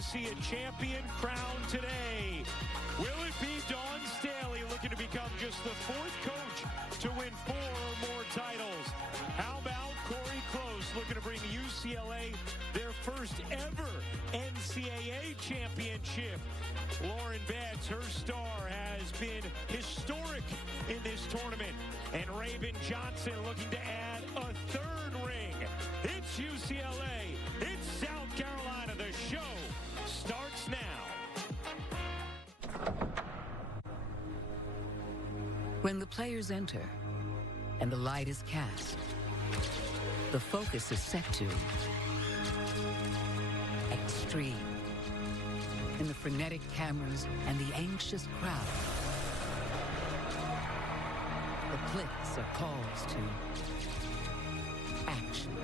to see a champion crowned today. Will it be Dawn Staley looking to become just the fourth coach to win 4 or more titles? How about Corey Close looking to bring UCLA their first ever NCAA championship? Lauren Betts, her star, has been historic in this tournament. And Raven Johnson looking to add a third ring. It's UCLA. It's South Carolina. The show starts now. When the players enter and the light is cast, the focus is set to extreme. In the frenetic cameras and the anxious crowd, the clicks are calls to action.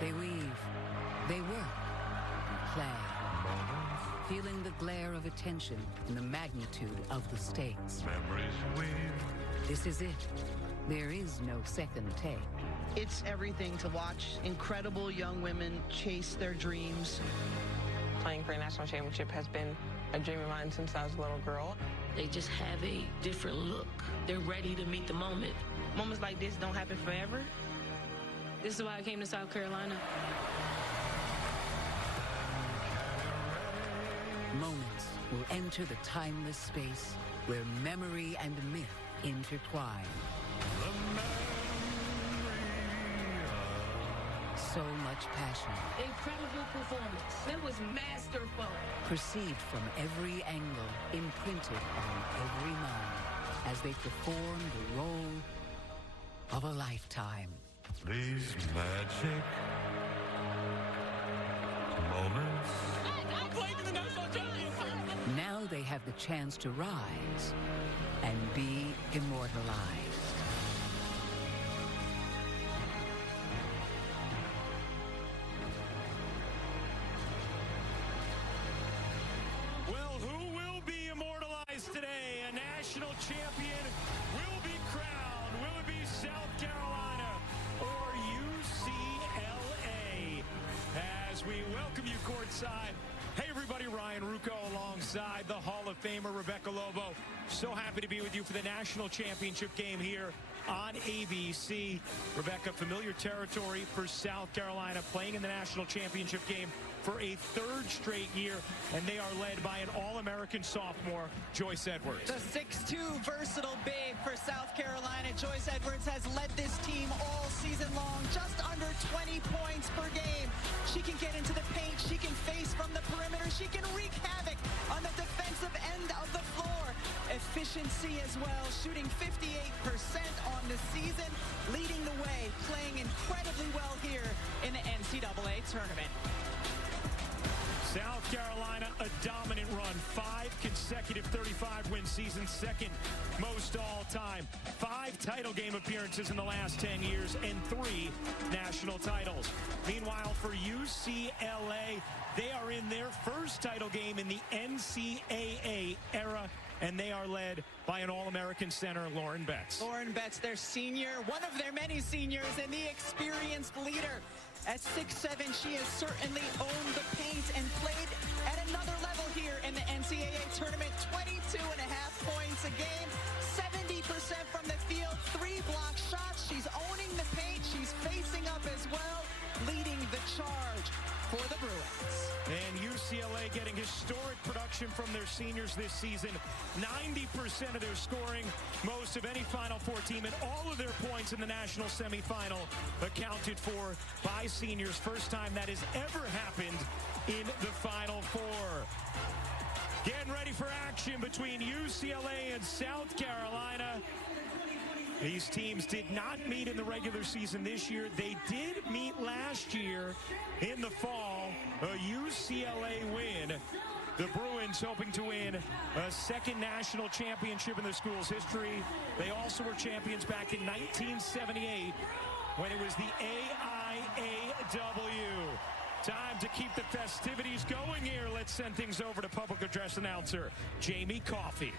They weave, they work, play, feeling the glare of attention and the magnitude of the stakes. Memories weave. This is it. There is no second take. It's everything to watch incredible young women chase their dreams. Playing for a national championship has been a dream of mine since I was a little girl. They just have a different look. They're ready to meet the moment. Moments like this don't happen forever. This is why I came to South Carolina. Moments will enter the timeless space where memory and myth intertwine. So much passion. Incredible performance. That was masterful. Perceived from every angle, imprinted on every mind as they perform the role of a lifetime. These magic moments. I played for the national championship. Now they have the chance to rise and be immortalized. Well, who will be immortalized today? A national champion will be crowned. Will it be South Carolina or UCLA? As we welcome you courtside. Hey, everybody, Ryan Rucco alongside the Hall of Famer Rebecca Lobo. So happy to be with you for the national championship game here on ABC. Rebecca, familiar territory for South Carolina, playing in the national championship game for a third straight year, and they are led by an All-American sophomore, Joyce Edwards. The 6'2" versatile big for South Carolina. Joyce Edwards has led this team all season long, just under 20 points per game. She can get into the paint, she can face from the perimeter, she can wreak havoc on the defensive end of the floor. Efficiency as well, shooting 58% on the season, leading the way, playing incredibly well here in the NCAA tournament. South Carolina, a dominant run. 5 consecutive 35-win seasons, second most all time. 5 title game appearances in the last 10 years and 3 national titles. Meanwhile, for UCLA, they are in their first title game in the NCAA era, and they are led by an All-American center, Lauren Betts. Lauren Betts, their senior, one of their many seniors, and the experienced leader. At 6'7", she has certainly owned the paint and played at another level here in the NCAA tournament. 22.5 points a game, 70% from the field, 3 block shots. She's owning the paint. She's facing up as well, leading the charge for the Bruins. And UCLA getting historic production from their seniors this season. 90% of their scoring, most of any Final Four team, and all of their points in the national semifinal accounted for by seniors. First time that has ever happened in the Final Four. Getting ready for action between UCLA and South Carolina. These teams did not meet in the regular season this year. They did meet last year in the fall, a UCLA win. The Bruins hoping to win a second national championship in the school's history. They also were champions back in 1978 when it was the AIAW. Time to keep the festivities going here. Let's send things over to public address announcer Jamie Coffey.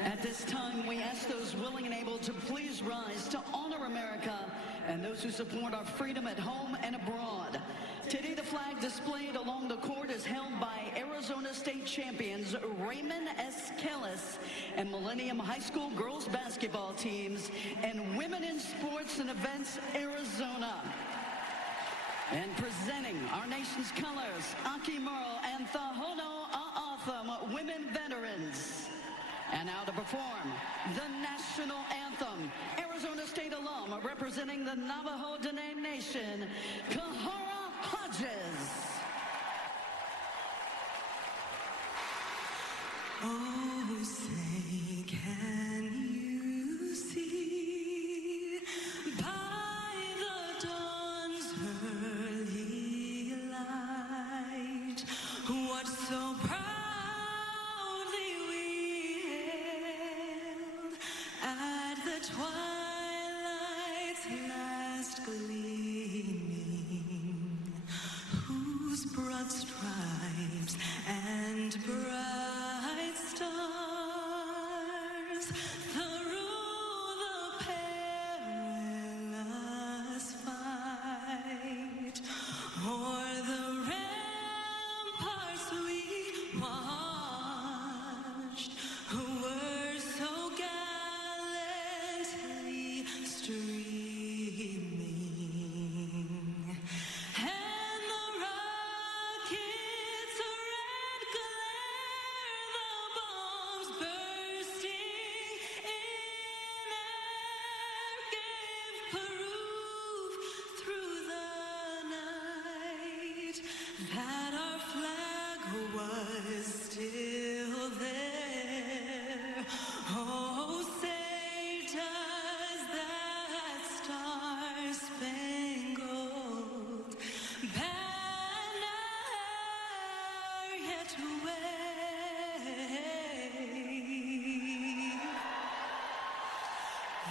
At this time, we ask those willing and able to please rise to honor America and those who support our freedom at home and abroad. Today, the flag displayed along the court is held by Arizona State champions Raymond S. Kellis and Millennium High School girls basketball teams and Women in Sports and Events Arizona. And presenting our nation's colors, Aki Merle and Thahono A'atham women veterans. And now to perform the national anthem, Arizona State alum representing the Navajo Dene Nation, Kahara Hodges. Oh, say, can you see by the dawn's early light what so proudly we hailed at the twilight's last gleaming, whose broad stripes and bright stars through the perilous fight o'er the ramparts we watched, who were so gallantly streaming, and the rockets' red glare, the bombs bursting in air, gave proof through the night that our flag was still there. Oh, say does that star-spangled banner yet wave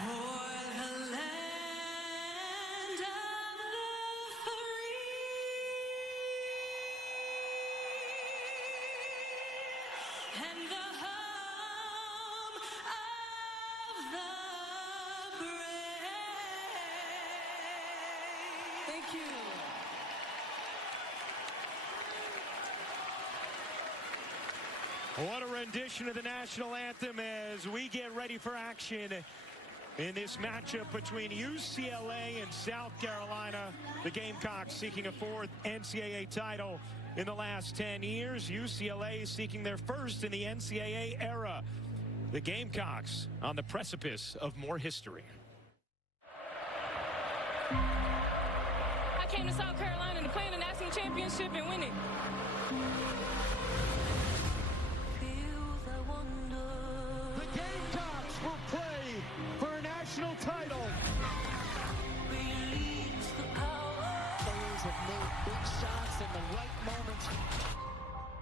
o'er the land of the free and the home of the brave. Thank you. What a rendition of the national anthem as we get ready for action in this matchup between UCLA and South Carolina. The Gamecocks seeking a fourth NCAA title in the last 10 years. UCLA seeking their first in the NCAA era. The Gamecocks on the precipice of more history. I came to South Carolina to play in the national championship and win it. The Gamecocks will play for a national title. Players have made big shots in the right moments.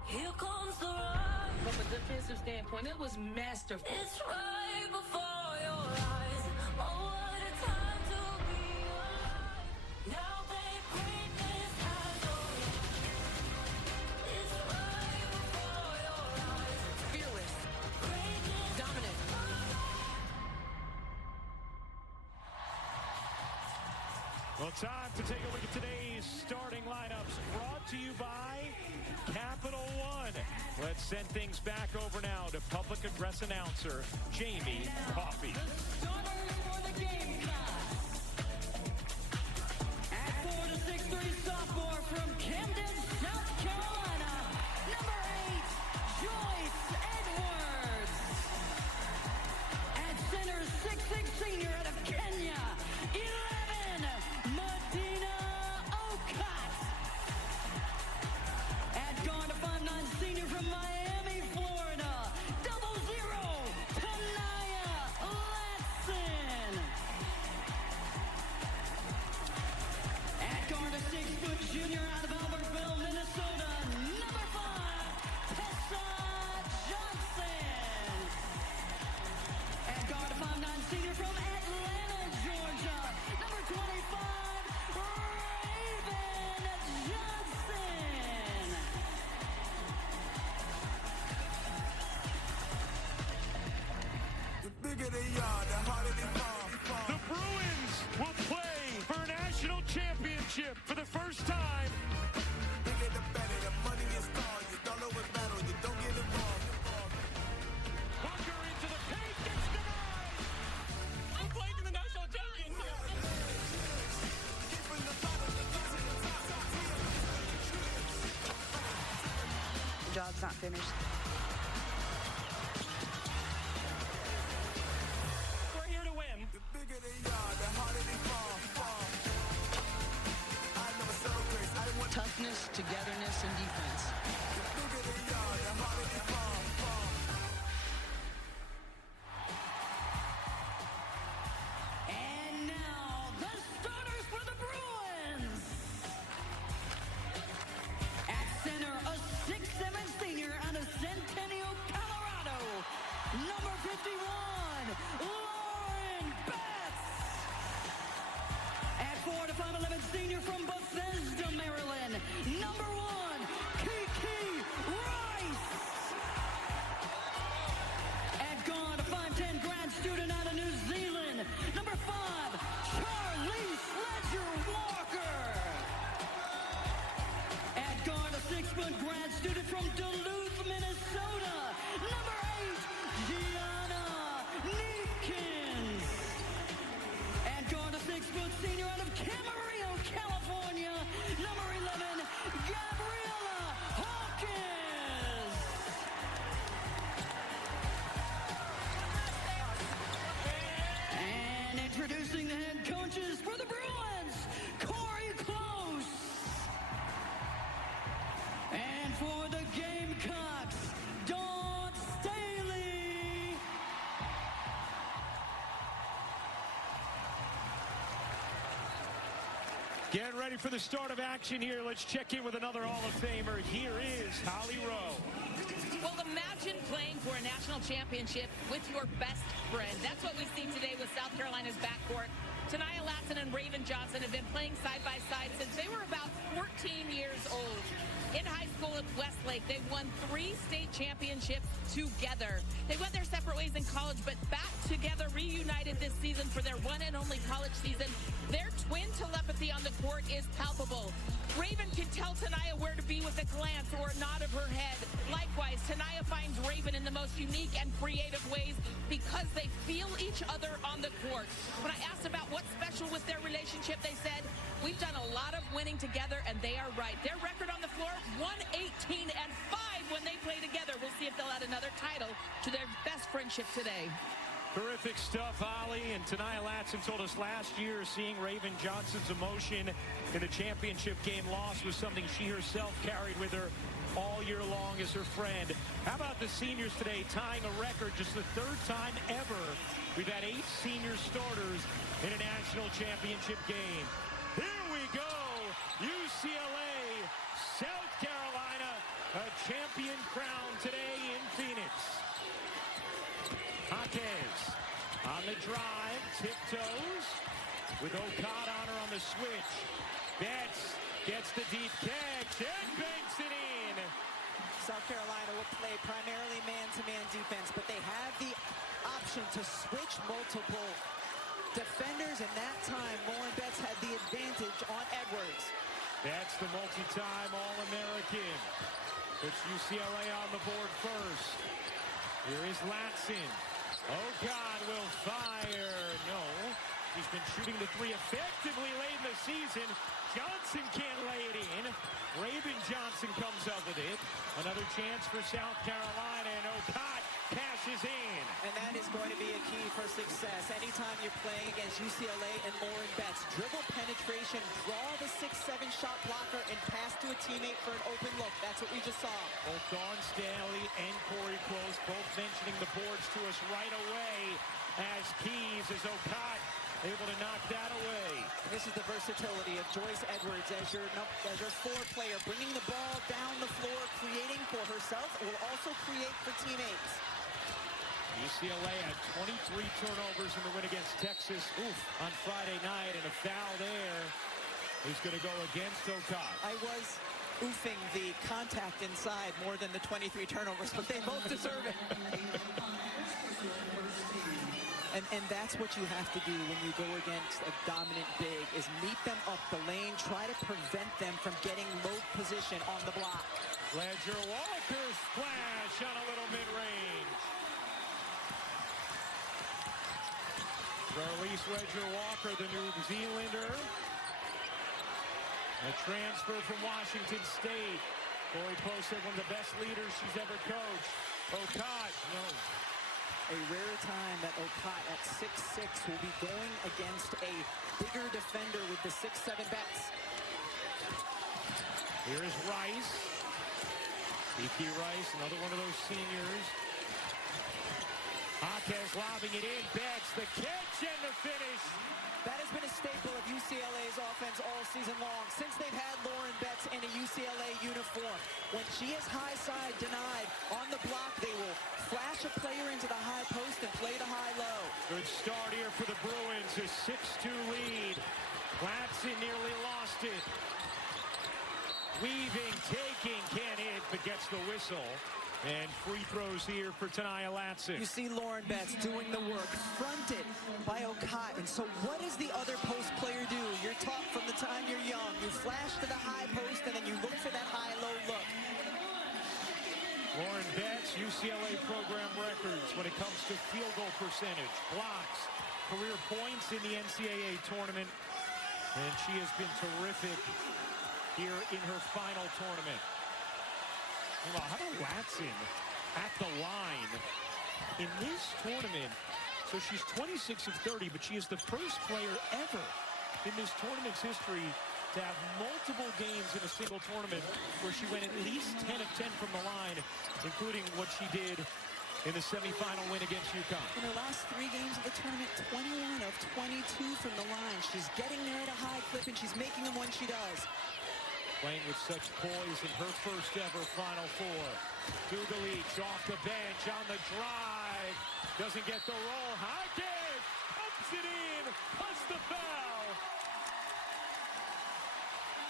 Here comes the run. From a defensive standpoint, it was masterful. It's right before your eyes. Oh, what a time to be alive. Now they bring this has it's right before your eyes. Fearless, dominant. Well, time to take a look at today's starting lineups, brought to you by Capital One. Let's send things back over now to public address announcer Jamie Coffey. Starters for the Gamecocks. At 4 to 6'3" sophomore from Camden, South Carolina, number 8, Joyce Edwards. At center, 6'6" senior out of Kenya, 11, Medina Okot. At guard, a 5'9" senior from Miami, Florida, 00, Tanaya Latson. first time. Bigger the better, the money is gone. You don't know what's battle, you don't get it wrong. Booker into the paint, gets denied. I'm playing in the national championship. Job's not finished. We're here to win. The bigger they are, the harder they fall. I never settle grace. I want Toughness, togetherness, and defense. the bigger they are, the harder they fall. And now, the starters for the Bruins. At center, a 6'7" senior out of Centennial, Colorado. Number 51, Lauren Betts. At 4 to 5'11" senior from Bethesda, Maryland. Number 1, Kiki Rice. At guard, a 5'10" grad student out of New Zealand. Number 5, Charlize Ledger-Walker. At guard, a 6-foot grad student from Duluth, Minnesota. Number 8, Gianna Neekins. At guard, a 6-foot senior out of Camarillo, California. Number 11, Gabriella Hawkins. And introducing the head coaches for the Bruins, Corey Close. And for the Gamecocks, Dawn Staley. Getting ready for the start of action here. Let's check in with another Hall of Famer. Here is Holly Rowe. Well, imagine playing for a national championship with your best friend. That's what we see today with South Carolina's backcourt. Tanaya Latson and Raven Johnson have been playing side by side since they were about 14 years old. In high school at Westlake, they won 3 state championships together. They went their separate ways in college, but back together, reunited this season for their one and only college season. Their twin telepathy on the court is palpable. Raven can tell Tanaya where to be with a glance or a nod of her head. Likewise, Tanaya finds Raven in the most unique and creative ways because they feel each other on the court. When I asked about what's special with their relationship, they said, we've done a lot of winning together, and they are right. Their record on the floor, 118-5 when they play together. We'll see if they'll add another title to their best friendship today. Terrific stuff, Holly. And Tanaya Latson told us last year seeing Raven Johnson's emotion in the championship game loss was something she herself carried with her all year long as her friend. How about the seniors today tying a record, just the 3rd time ever we've had 8 senior starters in a national championship game. Here we go, UCLA, South Carolina, a champion crown today in Phoenix. Hawkins on the drive, tiptoes, with Okada on her on the switch. Betts gets the deep catch and banks it in. South Carolina will play primarily man-to-man defense, but they have the option to switch multiple defenders, and that time Lauren Betts had the advantage on Edwards. That's the multi-time All-American. Puts UCLA on the board first. Here is Latson. Oh, God, will fire. No. He's been shooting the 3 effectively late in the season. Johnson can't lay it in. Raven Johnson comes up with it. Another chance for South Carolina, and Okada cashes in. And that is going to be a key for success. Anytime you're playing against UCLA and Lauren Betts, dribble penetration, draw the 6'7" shot blocker, and pass to a teammate for an open look. That's what we just saw. Both Dawn Staley and Corey Close both mentioning the boards to us right away as keys as Okada able to knock that away. This is the versatility of Joyce Edwards as your forward player, bringing the ball down the floor, creating for herself, will also create for teammates. UCLA had 23 turnovers in the win against Texas on Friday night, and a foul there is going to go against Okada. I was oofing the contact inside more than the 23 turnovers, but they both deserve it. And that's what you have to do when you go against a dominant big, is meet them up the lane, try to prevent them from getting low position on the block. Ledger Walker splash on a little mid-range. Charlize Ledger Walker, the New Zealander. A transfer from Washington State. Corey Post said one of the best leaders she's ever coached. Okot, no. A rare time that Okot at 6'6" will be going against a bigger defender with the 6'7" bets. Here is Rice. Kiki Rice, another one of those seniors. Jaquez lobbing it in. Betts, the catch and the finish. That has been a staple of UCLA's offense all season long, since they've had Lauren Betts in a UCLA uniform. When she is high side denied on the block, they will flash a player into the high post and play the high-low. Good start here for the Bruins, a 6-2 lead. Latson nearly lost it. Weaving, taking, can't hit, but gets the whistle. And free throws here for Tania Latson. You see Lauren Betts doing the work, fronted by Okot. And so what does the other post player do? You're taught from the time you're young. You flash to the high post, and then you look for that high-low look. Lauren Betts, UCLA program records when it comes to field goal percentage, blocks, career points in the NCAA tournament. And she has been terrific here in her final tournament. Well, how about Latson at the line in this tournament? So she's 26 of 30, but she is the first player ever in this tournament's history to have multiple games in a single tournament where she went at least 10 of 10 from the line, including what she did in the semifinal win against UConn. In her last 3 games of the tournament, 21 of 22 from the line. She's getting there at a high clip, and she's making them when she does. Playing with such poise in her first ever Final Four. Dugalich off the bench on the drive. Doesn't get the roll. Jaquez pumps it in. Plus the foul.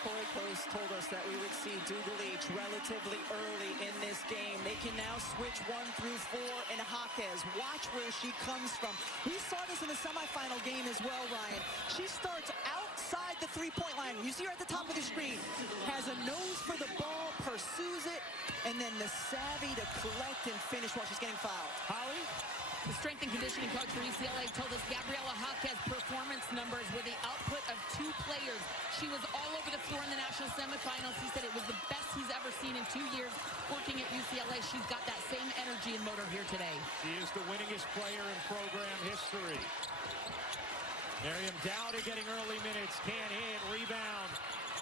Corey Post told us that we would see Dugalich relatively early in this game. They can now switch 1 through 4, and Jaquez, watch where she comes from. We saw this in the semifinal game as well, Ryan. She starts outside the three-point line. You see her at the top of the screen. Has a nose for the ball, pursues it, and then the savvy to collect and finish while she's getting fouled. Holly? The strength and conditioning coach for UCLA told us Gabriela Jaquez's performance numbers were the output of 2 players. She was all over the floor in the national semifinals. He said it was the best he's ever seen in 2 years working at UCLA. She's got that same energy and motor here today. She is the winningest player in program history. Miriam Dowda getting early minutes. Can't hit. Rebound.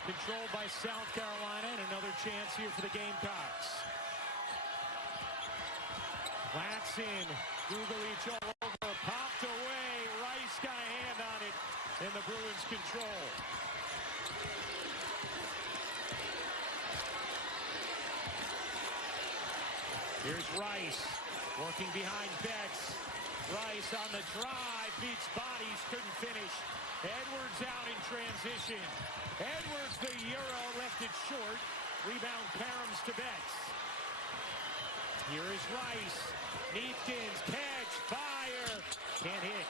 Controlled by South Carolina. And another chance here for the Gamecocks. Latson. Dugalich all over. Popped away. Rice got a hand on it. And the Bruins control. Here's Rice. Working behind Betts. Rice on the drive. Beats bodies. Couldn't finish. Edwards out in transition. Edwards, the Euro, left it short. Rebound Params to Betts. Here is Rice. Neefkins, catch, fire. Can't hit.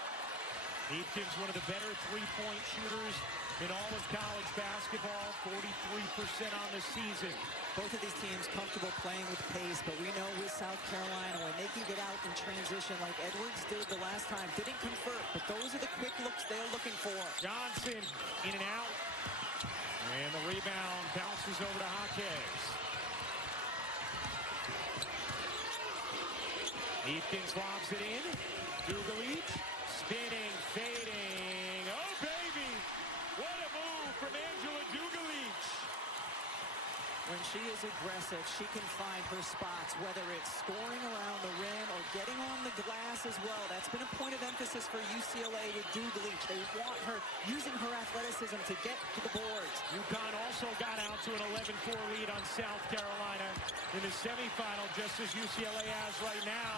Neefkins, one of the better three-point shooters in all of college basketball. 43% on the season. Both of these teams comfortable playing with pace, but we know with South Carolina, when they can get out in transition like Edwards did the last time, didn't convert, but those are the quick looks they're looking for. Johnson in and out. And the rebound bounces over to Jaquez. Neefkins lobs it in. Dugalich spinning, fading. Oh, baby! What a move from Angela Dugalich. When she is aggressive, she can find her spots, whether it's scoring around the rim or getting on the glass as well. That's been a point of emphasis for UCLA with Dugalich. They want her using her athleticism to get to the boards. UConn also got out to an 11-4 lead on South Carolina in the semifinal, just as UCLA has right now.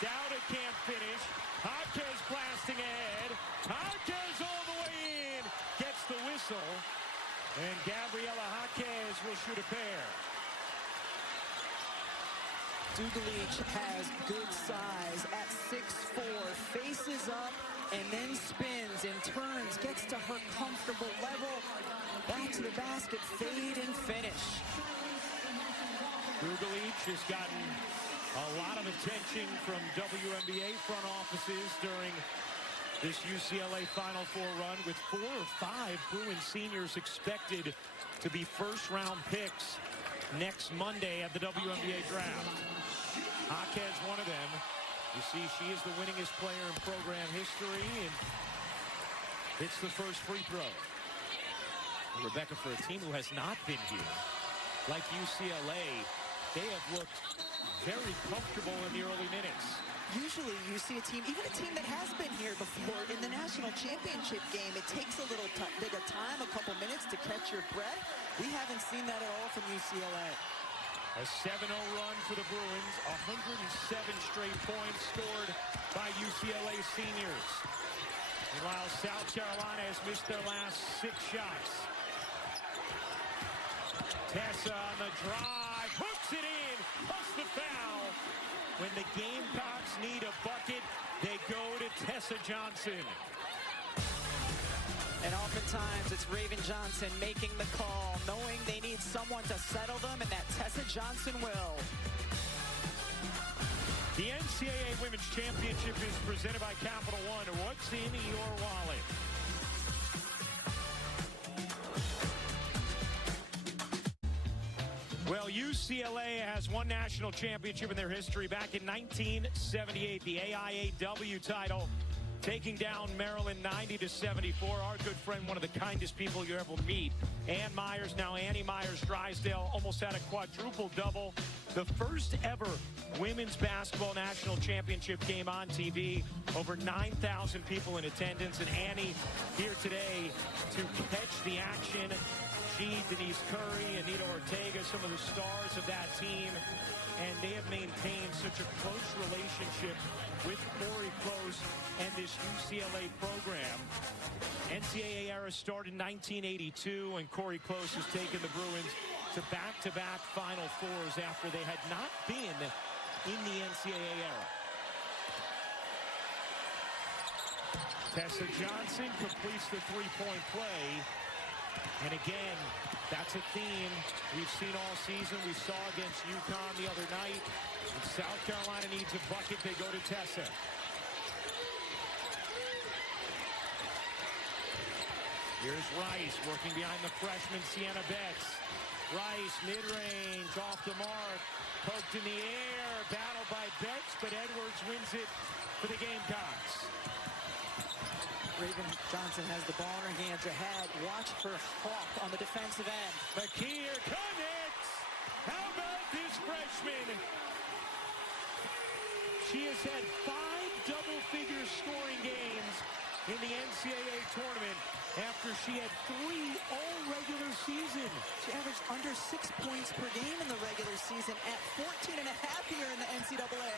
Dowda can't finish. Jaquez blasting ahead. Jaquez all the way in. Gets the whistle. And Gabriela Jaquez will shoot a pair. Dugalich has good size at 6'4", faces up and then spins and turns, gets to her comfortable level, back to the basket, fade and finish. Dugalich has gotten a lot of attention from WNBA front offices during this UCLA Final Four run, with 4 or 5 Bruins seniors expected to be first-round picks next Monday at the WNBA draft. Jaquez, one of them. You see, she is the winningest player in program history, and hits the first free throw. Rebecca, for a team who has not been here, like UCLA, they have looked very comfortable in the early minutes. Usually you see a team, even a team that has been here before in the national championship game, it takes a little bit of time, a couple minutes to catch your breath. We haven't seen that at all from UCLA. A 7-0 run for the Bruins, 107 straight points scored by UCLA seniors. Meanwhile, South Carolina has missed their last 6 shots. Tessa on the drive, hooks it in, plus the foul. When the Gamecocks need a bucket, they go to Tessa Johnson. And oftentimes it's Raven Johnson making the call, knowing they need someone to settle them, and that Tessa Johnson will. The NCAA Women's Championship is presented by Capital One. What's in your wallet? Well, UCLA has one national championship in their history back in 1978, the AIAW title, taking down Maryland 90-74. Our good friend, one of the kindest people you ever meet, Ann Myers, now Annie Myers-Drysdale, almost had a quadruple double. The first ever women's basketball national championship game on TV. Over 9,000 people in attendance, and Annie here today to catch the action. She, Denise Curry, Anita Ortega, some of the stars of that team, and they have maintained such a close relationship with Corey Close and this UCLA program. NCAA era started in 1982, and Corey Close has taken the Bruins to back-to-back Final Fours after they had not been in the NCAA era. Tessa Johnson completes the three-point play. And again, that's a theme we've seen all season. We saw against UConn the other night. When South Carolina needs a bucket, they go to Tessa. Here's Rice working behind the freshman Sienna Betts. Rice, mid-range, off the mark. Poked in the air, battled by Betts, but Edwards wins it for the Gamecocks. Raven Johnson has the ball in her hands ahead. Watch her hawk on the defensive end. McKeer connects. How about this freshman? She has had 5 double-figure scoring games in the NCAA tournament after she had 3 all regular season. She averaged under 6 points per game in the regular season at 14 and a half here in the NCAA.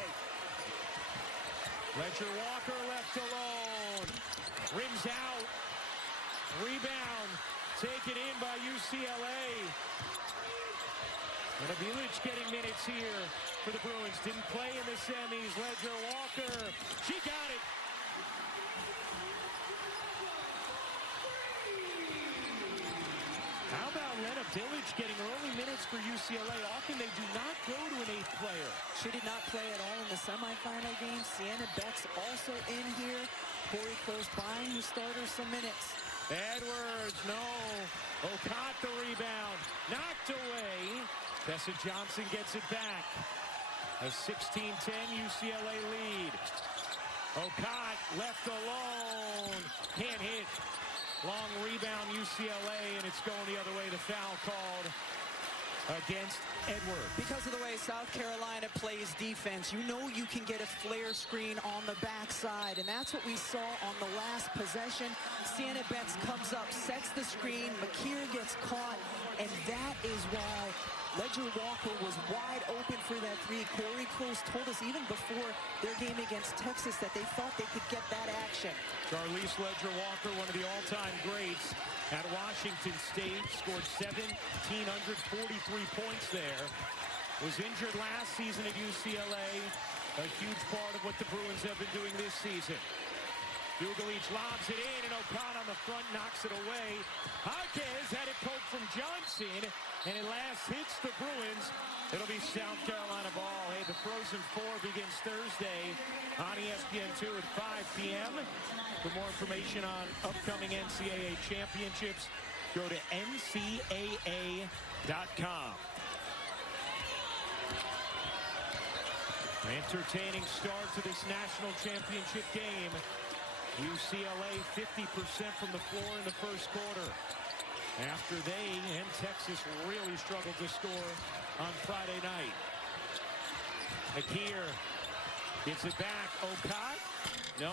Ledger Walker left alone. Rims out. Rebound. Taken in by UCLA. And Bilic getting minutes here for the Bruins. Didn't play in the semis. Ledger Walker. She got it. How about Lena Bilic getting early minutes for UCLA? Often they do not go to an 8th player. She did not play at all in the semifinal game. Sienna Betts also in here. Corey Close buying her starters some minutes. Edwards, no. Okot the rebound. Knocked away. Tessa Johnson gets it back. A 16-10 UCLA lead. Okot left alone. Can't hit. Long rebound UCLA, and it's going the other way. The foul called against Edwards. Because of the way South Carolina plays defense, you know you can get a flare screen on the backside, and that's what we saw on the last possession. Sienna Betts comes up, sets the screen, McKeer gets caught, and that is why Ledger Walker was wide open for that 3. Corey Close told us even before their game against Texas that they thought they could get that action. Charlize Ledger Walker, one of the all-time greats at Washington State, scored 1,743 points there. was injured last season at UCLA. A huge part of what the Bruins have been doing this season. Dugalich lobs it in, and O'Connor on the front knocks it away. Jaquez had it poked from Johnson, and it last hits the Bruins. It'll be South Carolina ball. Hey, the Frozen Four begins Thursday on ESPN2 at 5 p.m. For more information on upcoming NCAA championships, go to ncaa.com. Entertaining start to this national championship game. UCLA 50% from the floor in the first quarter. After they and Texas really struggled to score on Friday night. McKeer gives it back. Okot? No.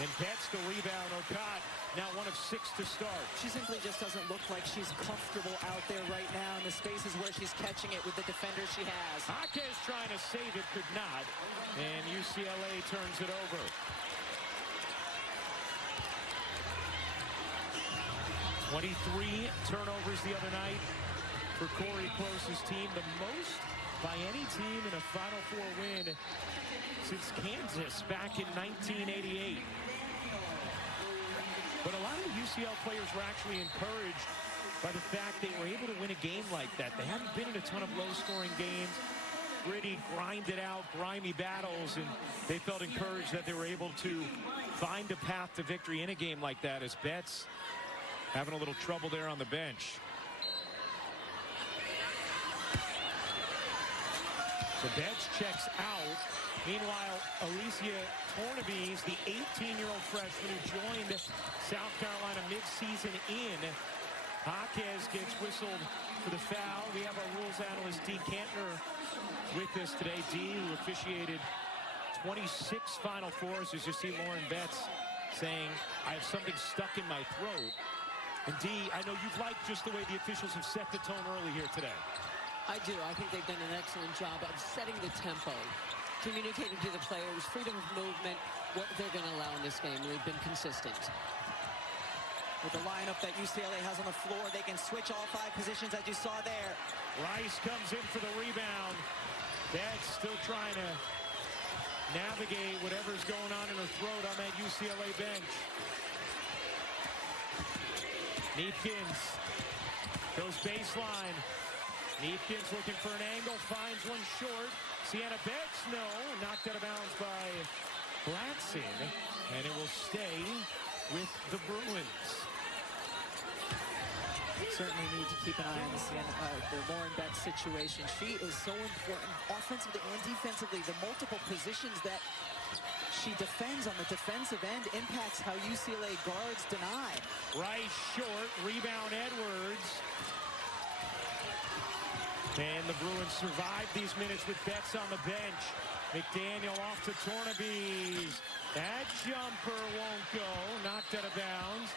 And Betts the rebound. Okot now 1 of 6 to start. She simply just doesn't look like she's comfortable out there right now in the spaces where she's catching it with the defenders she has. Jaquez trying to save it, could not. And UCLA turns it over. 23 turnovers the other night for Corey Close's team. The most by any team in a Final Four win since Kansas back in 1988. But a lot of the UCL players were actually encouraged by the fact they were able to win a game like that. They haven't been in a ton of low-scoring games, gritty, grinded out, grimy battles, and they felt encouraged that they were able to find a path to victory in a game like that, as Betts having a little trouble there on the bench. So Betts checks out. Meanwhile, Alicia Tornabes, the 18-year-old freshman who joined South Carolina mid-season in. Jaquez gets whistled for the foul. We have our rules analyst, Dee Kantner, with us today. Dee, who officiated 26 Final Fours, as you see Lauren Betts saying, I have something stuck in my throat. And Dee, I know you've liked just the way the officials have set the tone early here today. I do. I think they've done an excellent job of setting the tempo, communicating to the players, freedom of movement, what they're going to allow in this game. They've been consistent. With the lineup that UCLA has on the floor, they can switch all 5 positions as you saw there. Rice comes in for the rebound. Betts still trying to navigate whatever's going on in her throat on that UCLA bench. Neepkins goes baseline. Neepkins looking for an angle, finds one short. Sienna Betts, no, knocked out of bounds by Blatson, and it will stay with the Bruins. Certainly need to keep an eye on the Lauren Betts situation. She is so important offensively and defensively. The multiple positions that she defends on the defensive end impacts how UCLA guards deny. Rice short, rebound Edwards. And the Bruins survive these minutes with Betts on the bench. McDaniel off to Tornabes. That jumper won't go. Knocked out of bounds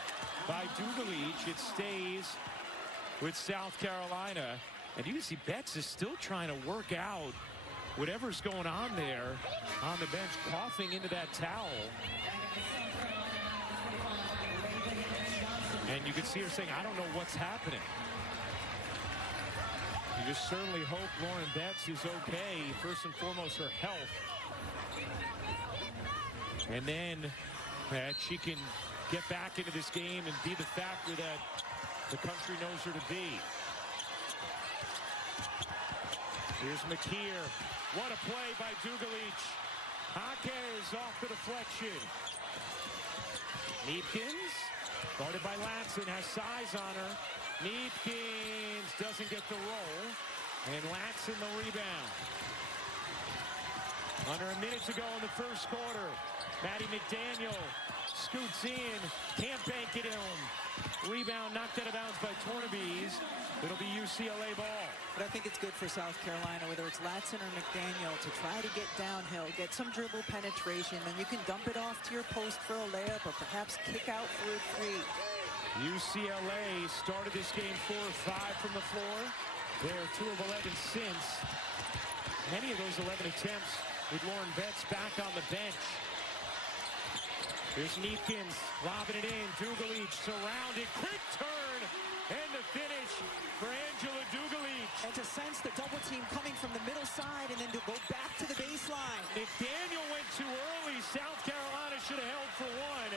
by Dugalich. It stays with South Carolina. And you can see Betts is still trying to work out whatever's going on there on the bench, coughing into that towel. And you can see her saying, I don't know what's happening. You just certainly hope Lauren Betts is okay. First and foremost, her health. And then that she can get back into this game and be the factor that the country knows her to be. Here's McKeer. What a play by Dugalich. Jaquez off the deflection. Neepkins, guarded by Latson, has size on her. Neepkins doesn't get the roll. And Latson the rebound. Under a minute to go in the first quarter. Maddie McDaniel scoots in. Can't bank it in. Rebound knocked out of bounds by Tornabes. It'll be UCLA ball. But I think it's good for South Carolina, whether it's Latson or McDaniel, to try to get downhill, get some dribble penetration, then you can dump it off to your post for a layup or perhaps kick out for a 3. UCLA started this game 4 of 5 from the floor. They're 2 of 11 since. Many of those 11 attempts with Lauren Betts back on the bench. Here's Neepkins lobbing it in. Dugalich surrounded. Quick turn. And the finish for Angela Dugalich. And to sense, the double team coming from the middle side and then to go back to the baseline. If Daniel went too early, South Carolina should have held for one.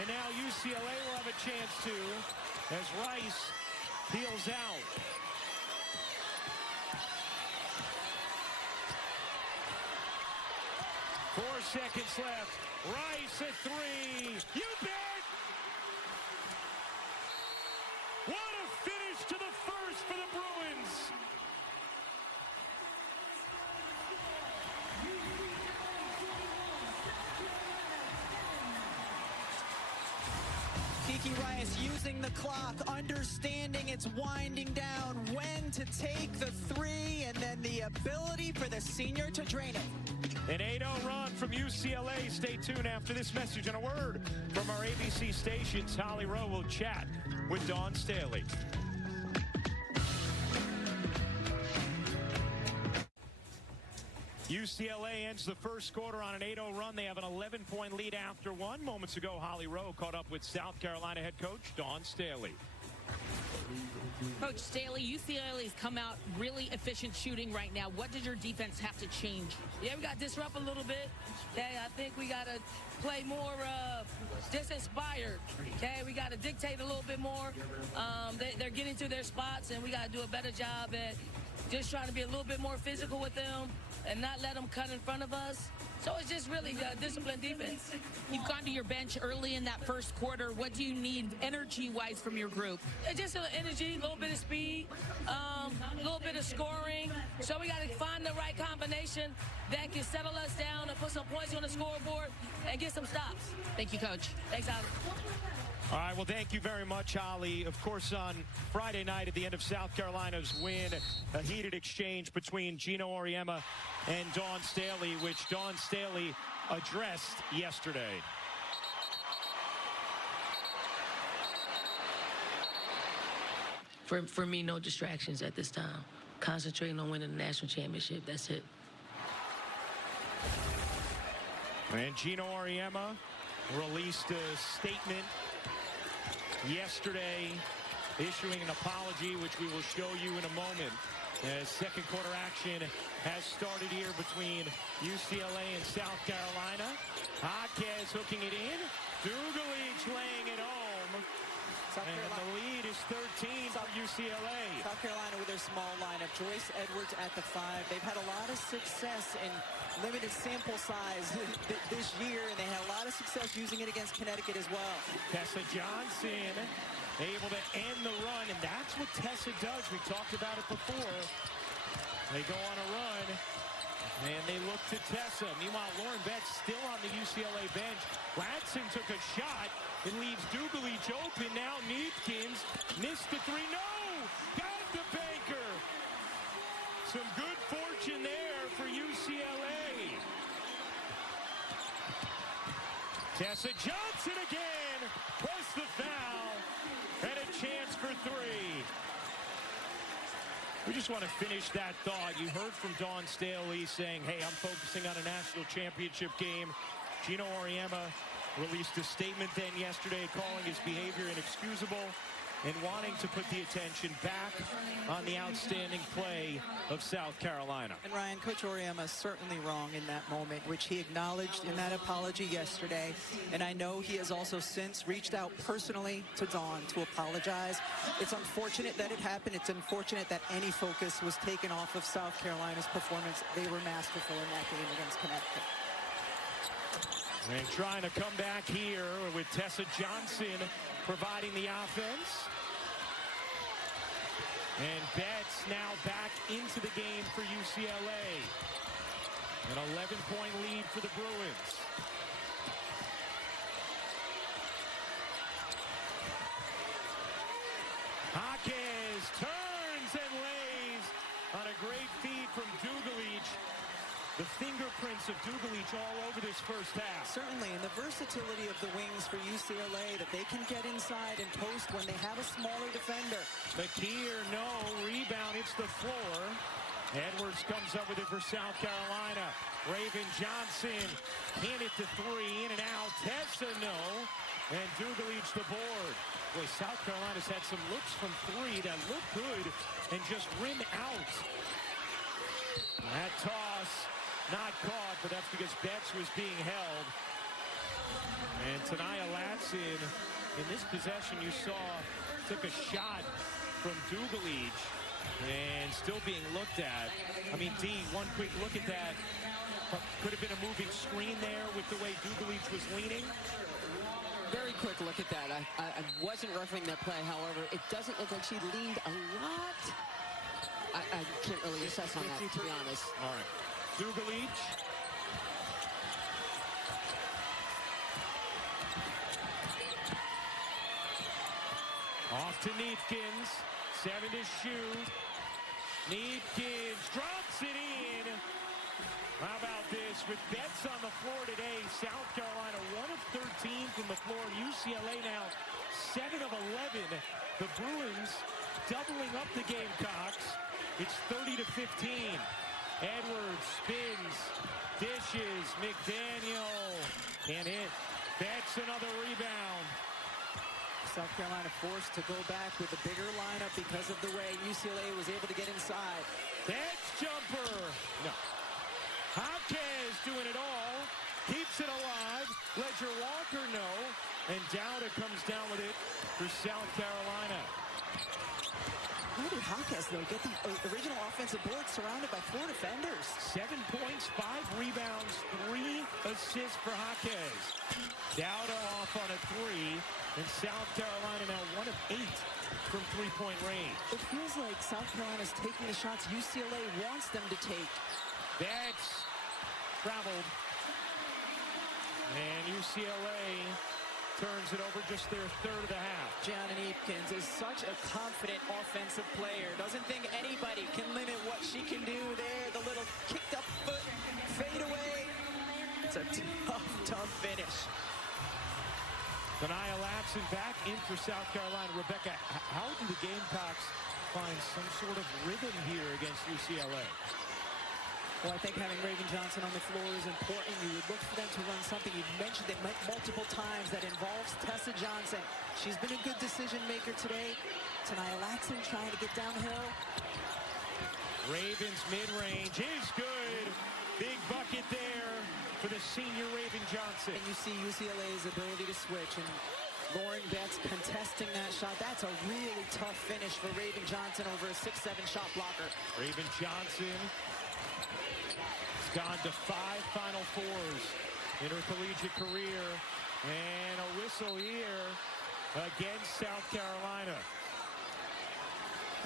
And now UCLA will have a chance to, as Rice peels out. Four seconds left. Rice at three. You bet! What a finish to the first for the Bruins! Kiki Rice using the clock, understanding it's winding down, when to take the three, and then the ability for the senior to drain it. An 8-0 run from UCLA. Stay tuned after this message and a word from our ABC stations. Holly Rowe will chat with Dawn Staley. UCLA ends the first quarter on an 8-0 run. They have an 11-point lead after one. Moments ago, Holly Rowe caught up with South Carolina head coach Dawn Staley. Coach Staley, UCLA's come out really efficient shooting right now. What does your defense have to change? Yeah, we got to disrupt a little bit. Okay, I think we got to play more disinspired. Okay, we got to dictate a little bit more. They're getting to their spots, and we got to do a better job at just trying to be a little bit more physical with them and not let them cut in front of us. So it's just really disciplined defense. You've gone to your bench early in that first quarter. What do you need energy-wise from your group? Just a little energy, a little bit of speed, a little bit of scoring. So we got to find the right combination that can settle us down and put some points on the scoreboard and get some stops. Thank you, Coach. Thanks, Holly. All right, well, thank you very much, Holly. Of course, on Friday night at the end of South Carolina's win, a heated exchange between Gino Auriemma and Dawn Staley, which Dawn Staley addressed yesterday. For me, no distractions at this time. Concentrating on winning the national championship. That's it. And Gino Auriemma released a statement yesterday, issuing an apology, which we will show you in a moment. As second quarter action has started here between UCLA and South Carolina. Jaquez hooking it in. Dugalich laying it home. And the lead is 13 for UCLA. South Carolina with their small lineup. Joyce Edwards at the 5. They've had a lot of success in limited sample size this year, and they had a lot of success using it against Connecticut as well. Tessa Johnson able to end the run, and that's what Tessa does. We talked about it before. They go on a run, and they look to Tessa. Meanwhile, Lauren Betts still on the UCLA bench. Ladson took a shot. It leaves Dugalich open. Now Neepkins missed the three. No! Got the banker! Some good fortune there for UCLA. Tessa Johnson again! Plus the foul. And a chance for three. We just want to finish that thought. You heard from Dawn Staley saying, hey, I'm focusing on a national championship game. Gino Auriemma released a statement then yesterday calling his behavior inexcusable and wanting to put the attention back on the outstanding play of South Carolina. And Ryan, Coach Auriemma is certainly wrong in that moment, which he acknowledged in that apology yesterday. And I know he has also since reached out personally to Dawn to apologize. It's unfortunate that it happened. It's unfortunate that any focus was taken off of South Carolina's performance. They were masterful in that game against Connecticut. And trying to come back here with Tessa Johnson providing the offense. And Betts now back into the game for UCLA. An 11-point lead for the Bruins. Jaquez turns and lays on a great feed from Dugalich. The fingerprints of Dugalich all over this first half. Certainly, and the versatility of the wings for UCLA, that they can get inside and post when they have a smaller defender. Bakir, no. Rebound hits the floor. Edwards comes up with it for South Carolina. Raven Johnson can't hit the three, in and out. Tessa no, and Dugalich the board. Boy, South Carolina's had some looks from three that look good and just rim out. That toss not caught, but that's because Betts was being held. And Tanaya Latson, in this possession you saw, took a shot from Dugalich and still being looked at. I mean, Dean, one quick look at that. Could have been a moving screen there with the way Dugalich was leaning. Very quick look at that. I wasn't refereeing that play. However, it doesn't look like she leaned a lot. I can't really assess on that, to be honest. All right. Dugalich. Off to Neefkins. 7 to shoot. Neefkins drops it in. How about this? With Betts on the floor today, South Carolina 1 of 13 from the floor. UCLA now 7 of 11. The Bruins doubling up the Gamecocks. It's 30 to 15. Edwards spins, dishes, McDaniel can't hit. Betts another rebound. South Carolina forced to go back with a bigger lineup because of the way UCLA was able to get inside. Betts jumper. No. Jaquez doing it all. Keeps it alive. Ledger Walker no. And Dowda comes down with it for South Carolina. How did Jaquez, though, get the original offensive board surrounded by 4 defenders? 7 points, 5 rebounds, 3 assists for Jaquez. Dowda off on a 3. And South Carolina now 1 of 8 from three-point range. It feels like South Carolina's taking the shots UCLA wants them to take. Betts traveled. And UCLA turns it over, just their third of the half. Gianna Neefkins is such a confident offensive player. Doesn't think anybody can limit what she can do there. The little kicked up foot, fade away. It's a tough finish. Tanaya Latson back in for South Carolina. Rebecca, how do the Gamecocks find some sort of rhythm here against UCLA? Well, I think having Raven Johnson on the floor is important. You would look for them to run something. You've mentioned it multiple times that involves Tessa Johnson. She's been a good decision maker today. Tanaya Latson trying to get downhill. Ravens mid-range is good. Big bucket there for the senior Raven Johnson. And you see UCLA's ability to switch, and Lauren Betts contesting that shot. That's a really tough finish for Raven Johnson over a 6'7" shot blocker. Raven Johnson has gone to 5 Final Fours in her collegiate career. And a whistle here against South Carolina.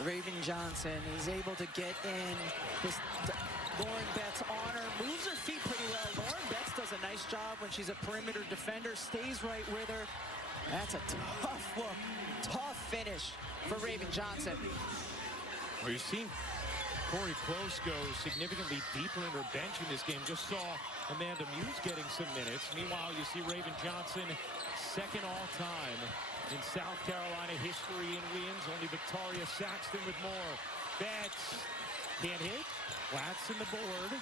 Raven Johnson is able to get in this Lauren Betts on her, moves her feet pretty well. Lauren Betts does a nice job when she's a perimeter defender, stays right with her. That's a tough look, tough finish for Raven Johnson. Well, you've seen Corey Close go significantly deeper in her bench in this game. Just saw Amanda Muse getting some minutes. Meanwhile, you see Raven Johnson second all-time in South Carolina history in wins. Only Victoria Saxton with more. Betts can't hit. Latson the board.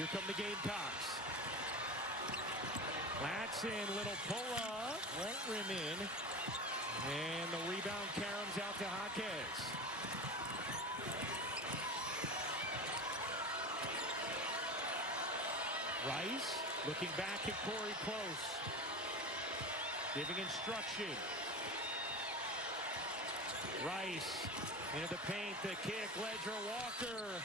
Here come the Gamecocks. Latson, little pull-up. Won't rim in. And the rebound caroms out to Jaquez. Rice looking back at Corey Close. Giving instruction. Rice into the paint, the kick, Ledger Walker.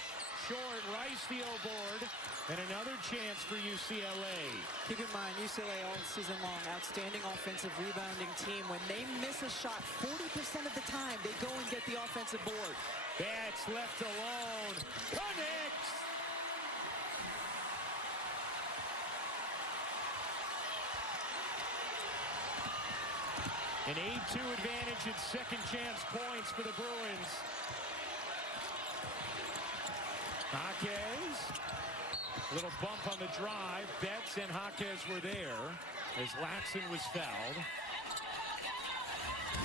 Short, Rice the O-board. And another chance for UCLA. Keep in mind, UCLA all season long, outstanding offensive rebounding team. When they miss a shot, 40% of the time, they go and get the offensive board. Betts left alone. Connects! An 8-2 advantage and second chance points for the Bruins. Jaquez, little bump on the drive. Betts and Jaquez were there as Latson was fouled.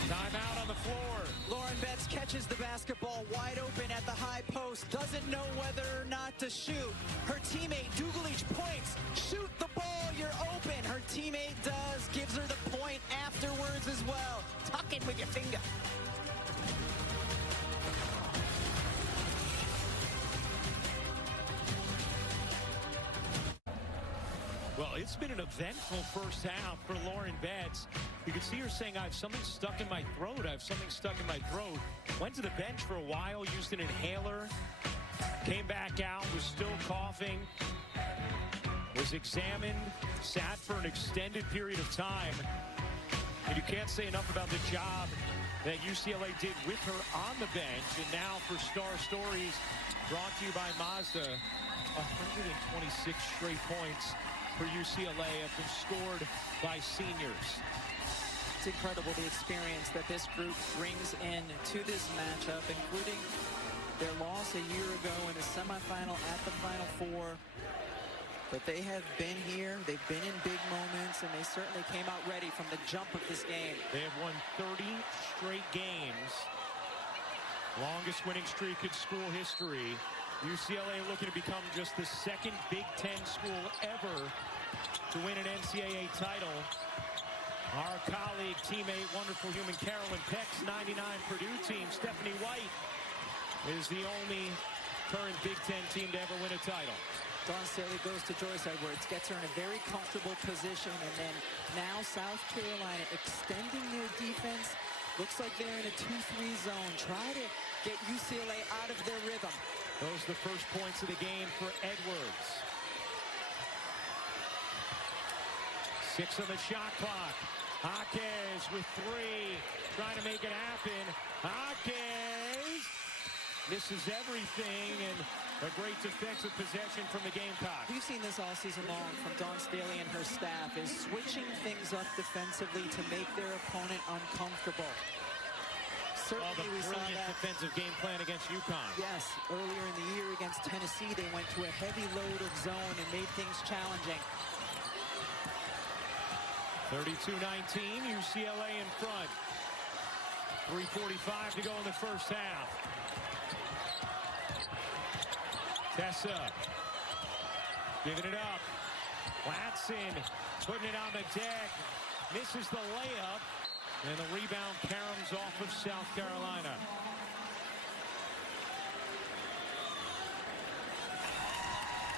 Timeout on the floor. Lauren Betts catches the basketball wide open at the high post. doesn't know whether or not to shoot. Her teammate, Dugalich, points. Shoot the ball, you're open. Her teammate does, gives her the point afterwards as well. Tuck it with your finger. Well, it's been an eventful first half for Lauren Betts. You can see her saying, I have something stuck in my throat. I have something stuck in my throat. Went to the bench for a while, used an inhaler, came back out, was still coughing, was examined, sat for an extended period of time. And you can't say enough about the job that UCLA did with her on the bench. And now for Star Stories, brought to you by Mazda, 126 straight points for UCLA have been scored by seniors. It's incredible the experience that this group brings in to this matchup, including their loss a year ago in the semifinal at the Final Four. But they have been here, they've been in big moments, and they certainly came out ready from the jump of this game. They have won 30 straight games. Longest winning streak in school history. UCLA looking to become just the second Big Ten school ever to win an NCAA title. Our colleague, teammate, wonderful human Carolyn Peck's 99 Purdue team, Stephanie White, is the only current Big Ten team to ever win a title. Dawn Staley goes to Joyce Edwards, gets her in a very comfortable position, and then now South Carolina extending their defense. Looks like they're in a 2-3 zone. Try to get UCLA out of their rhythm. Those are the first points of the game for Edwards. 6 on the shot clock. Jaquez with 3, trying to make it happen. Jaquez misses everything, and a great defensive possession from the Gamecocks. We've seen this all season long from Dawn Staley and her staff, is switching things up defensively to make their opponent uncomfortable. Certainly we saw that. Defensive game plan against UConn. Yes, earlier in the year against Tennessee, they went to a heavy load of zone and made things challenging. 32-19, UCLA in front. 3:45 to go in the first half. Tessa giving it up. Latson putting it on the deck. Misses the layup. And the rebound caroms off of South Carolina.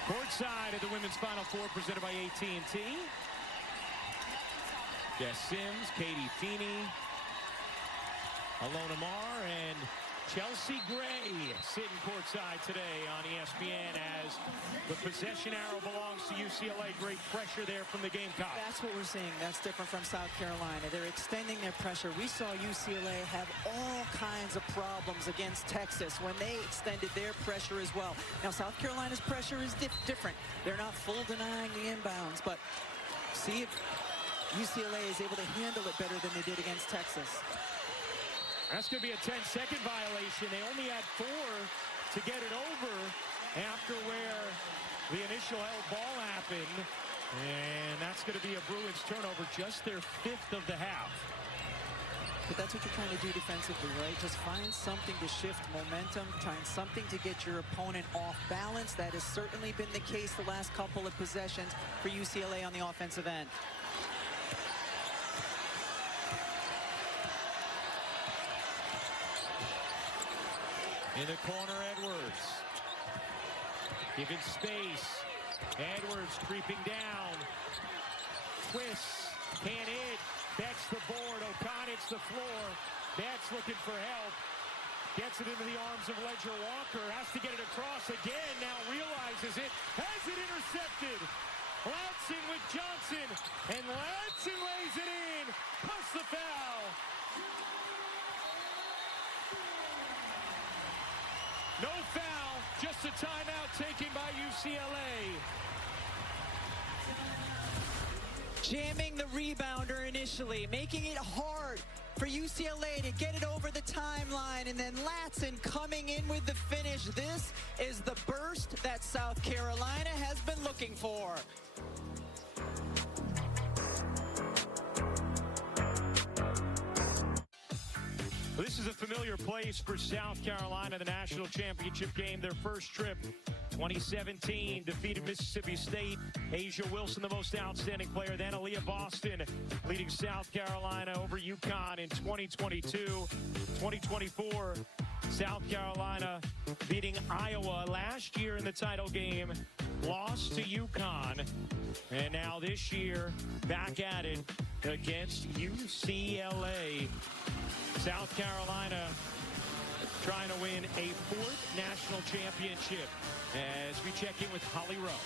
Courtside at the Women's Final Four presented by AT&T. Jess Sims, Katie Feeney, Alona Marr, and Chelsea Gray sitting courtside today on ESPN as the possession arrow belongs to UCLA. Great pressure there from the Gamecocks. That's what we're seeing. That's different from South Carolina. They're extending their pressure. We saw UCLA have all kinds of problems against Texas when they extended their pressure as well. Now, South Carolina's pressure is different. They're not full denying the inbounds, but see if UCLA is able to handle it better than they did against Texas. That's going to be a 10-second violation. They only had 4 to get it over after where the initial held ball happened. And that's going to be a Bruins turnover, just their 5th of the half. But that's what you're trying to do defensively, right? Just find something to shift momentum, find something to get your opponent off balance. That has certainly been the case the last couple of possessions for UCLA on the offensive end. In the corner, Edwards. Given space. Edwards creeping down. Twists. Can't hit. Betts the board. O'Connor hits the floor. Betts looking for help. Gets it into the arms of Ledger Walker. Has to get it across again. Now realizes it. Has it intercepted. Latson with Johnson. And Latson lays it in. Plus the foul. No foul, just a timeout taken by UCLA. Jamming the rebounder initially, making it hard for UCLA to get it over the timeline, and then Latson coming in with the finish. This is the burst that South Carolina has been looking for. This is a familiar place for South Carolina, the national championship game, their first trip. 2017, defeated Mississippi State. Asia Wilson, the most outstanding player. Then Aaliyah Boston leading South Carolina over UConn in 2022. 2024, South Carolina beating Iowa last year in the title game. Lost to UConn. And now this year, back at it against UCLA. South Carolina trying to win a fourth national championship as we check in with Holly Rowe.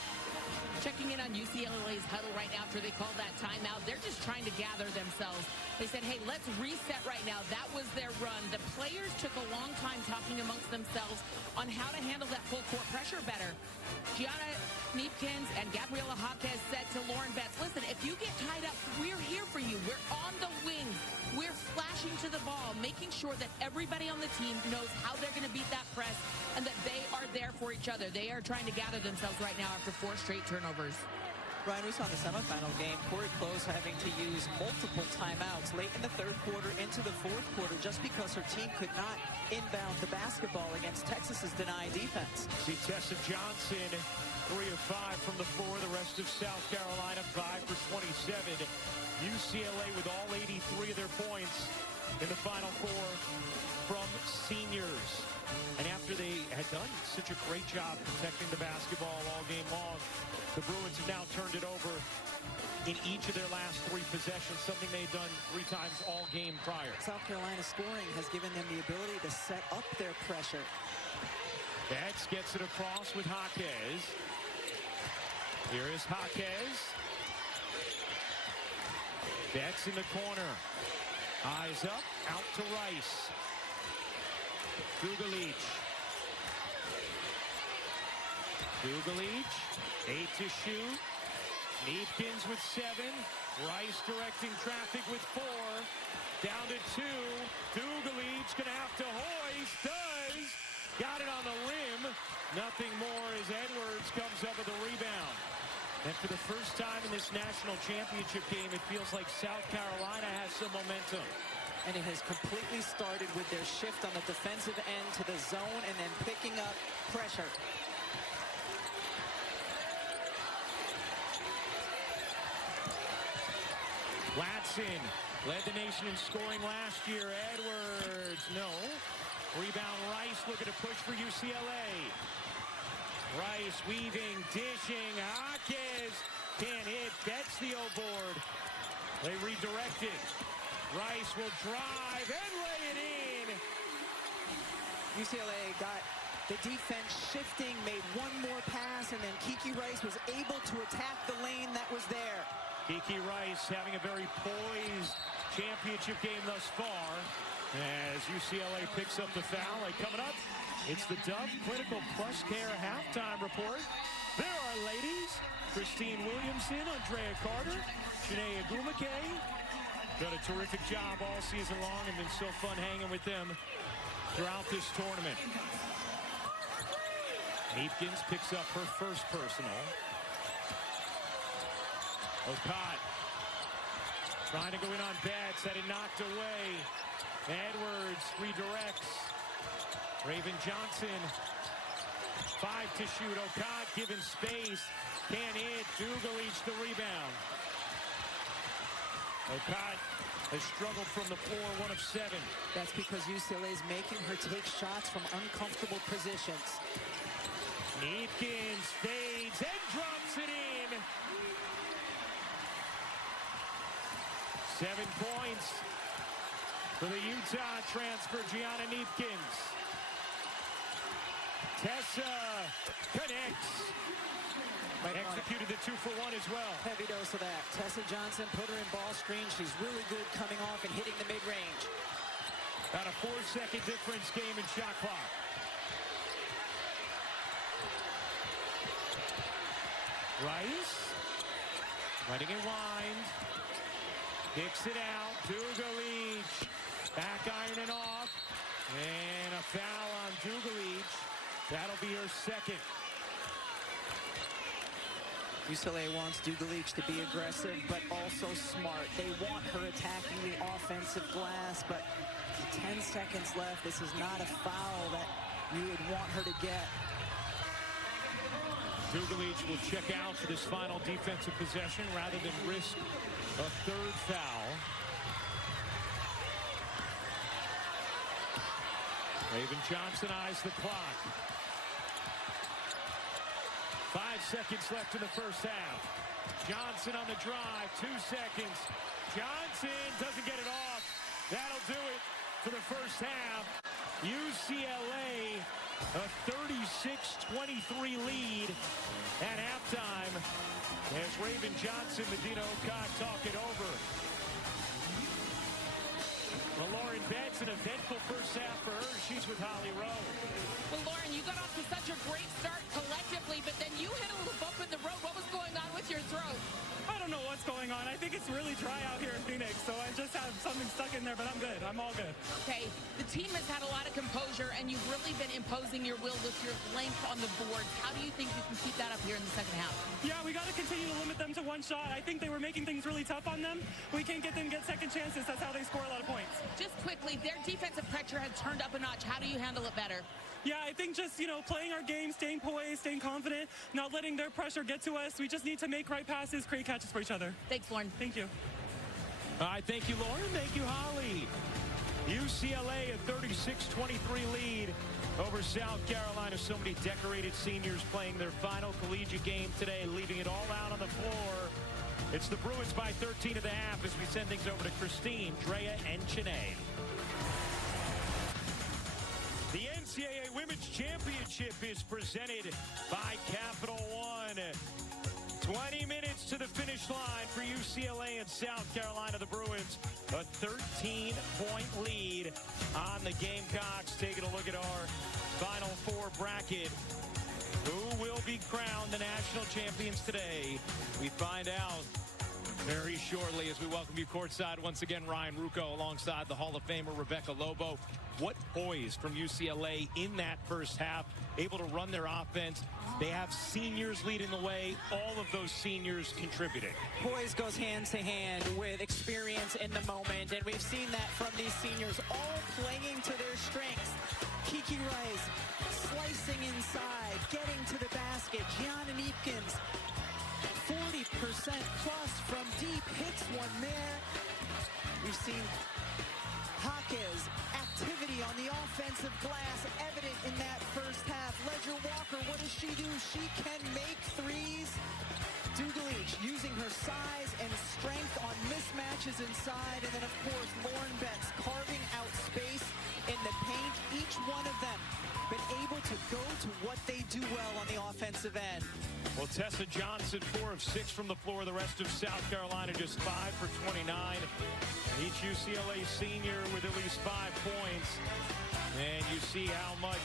Checking in on UCLA's huddle right now after they called that timeout. They're just trying to gather themselves. They said, hey, let's reset right now. That was their run. The players took a long time talking amongst themselves on how to handle that full court pressure better. Gianna Neepkins and Gabriela Jaquez said to Lauren Betts, listen, if you get tied up, we're here for you. We're on the wings. We're flashing to the ball, making sure that everybody on the team knows how they're going to beat that press and that they are there for each other. They are trying to gather themselves right now after 4 straight turnovers. Ryan, we saw in the semifinal game, Corey Close having to use multiple timeouts late in the third quarter into the fourth quarter just because her team could not inbound the basketball against Texas's denied defense. See Tessa Johnson, 3 of 5 from the floor. The rest of South Carolina, 5 for 27. UCLA with all 83 of their points in the Final Four from seniors. And after they had done such a great job protecting the basketball all game long, the Bruins have now turned it over in each of their last 3 possessions, something they'd done 3 times all game prior. South Carolina's scoring has given them the ability to set up their pressure. Betts gets it across with Jaquez. Here is Jaquez. Betts in the corner. Eyes up, out to Rice. Dugalich. 8 to shoot. Neepkins with 7. Rice directing traffic with 4. Down to 2. Dugalich gonna have to hoist. Does. Got it on the rim. Nothing more as Edwards comes up with a rebound. And for the first time in this national championship game, it feels like South Carolina has some momentum. And it has completely started with their shift on the defensive end to the zone and then picking up pressure. Watson led the nation in scoring last year. Edwards, no. Rebound Rice looking to push for UCLA. Rice weaving, dishing. Jaquez can't hit. Betts the O-board. They redirect it. Rice will drive and lay it in. UCLA got the defense shifting, made one more pass, and then Kiki Rice was able to attack the lane that was there. Kiki Rice having a very poised championship game thus far as UCLA picks up the foul. Coming up, it's the Dove Clinical Plus Care halftime report. There are ladies, Christine Williamson, Andrea Carter, Shanae Agumake. Done a terrific job all season long and been so fun hanging with them throughout this tournament. Neepkins picks up her first personal. Okot trying to go in on Betts, had it knocked away. Edwards redirects. Raven Johnson, 5 to shoot. Okot given space, can't hit. Dugalich the rebound. Okot has struggled from the floor, 1 of 7. That's because UCLA is making her take shots from uncomfortable positions. Neepkins fades and drops it in. 7 points for the Utah transfer, Gianna Neepkins. Tessa connects. Executed the 2-for-1 as well. Heavy dose of that. Tessa Johnson put her in ball screen. She's really good coming off and hitting the mid-range. About a 4-second difference game in shot clock. Rice letting it wind. Kicks it out. Dugalich back ironing off. And a foul on Dugalich. That'll be her second. UCLA wants Dugalich to be aggressive, but also smart. They want her attacking the offensive glass, but 10 seconds left. This is not a foul that you would want her to get. Dugalich will check out for this final defensive possession rather than risk a third foul. Raven Johnson eyes the clock. 5 seconds left in the first half. Johnson on the drive, 2 seconds. Johnson doesn't get it off. That'll do it for the first half. UCLA, a 36-23 lead at halftime as Raven Johnson, Medina Okot talk it over. Well, Lauren Betts, an eventful first half for her. She's with Holly Rowe. Well, Lauren, you got off to such a great start collectively, but then you hit a little bump in the road. What was going on with your throat? I don't know what's going on. I think it's really dry out here in Phoenix, so I just have something stuck in there, but I'm good. I'm all good. Okay, the team has had a lot of composure, and you've really been imposing your will with your length on the boards. How do you think you can keep that up here in the second half? Yeah, we got to continue to limit them to one shot. I think they were making things really tough on them. We can't get them to get second chances. That's how they score a lot of points. Just quickly, their defensive pressure has turned up a notch. How do you handle it better? Yeah, I think just, playing our game, staying poised, staying confident, not letting their pressure get to us. We just need to make right passes, create catches for each other. Thanks, Lauren. Thank you. All right, thank you, Lauren. Thank you, Holly. UCLA, a 36-23 lead over South Carolina. So many decorated seniors playing their final collegiate game today, leaving it all out on the floor. It's the Bruins by 13 at the half as we send things over to Christine, Drea, and Chanae. The NCAA Women's Championship is presented by Capital One. 20 minutes to the finish line for UCLA and South Carolina. The Bruins, a 13-point lead on the Gamecocks. Taking a look at our Final Four bracket. Who will be crowned the national champions today? We find out very shortly as we welcome you courtside once again. Ryan Ruocco alongside the Hall of Famer Rebecca Lobo. What poise from UCLA in that first half, able to run their offense. They have seniors leading the way, all of those seniors contributing. Poise goes hand to hand with experience in the moment, and we've seen that from these seniors, all playing to their strengths. Kiki Rice slicing inside, getting to the basket. Gianna Neepkins, 40% plus from deep, hits one there. We've seen Jaquez, activity on the offensive glass, evident in that first half. Ledger Walker, what does she do? She can make threes. Dugalich using her size and strength on mismatches inside. And then, of course, Lauren Betts carving out space in the paint. Each one of them been able to go to what they do well on the offensive end. Well, Tessa Johnson, 4 of 6 from the floor. The rest of South Carolina just 5 for 29. Each UCLA senior with at least 5 points. And you see how much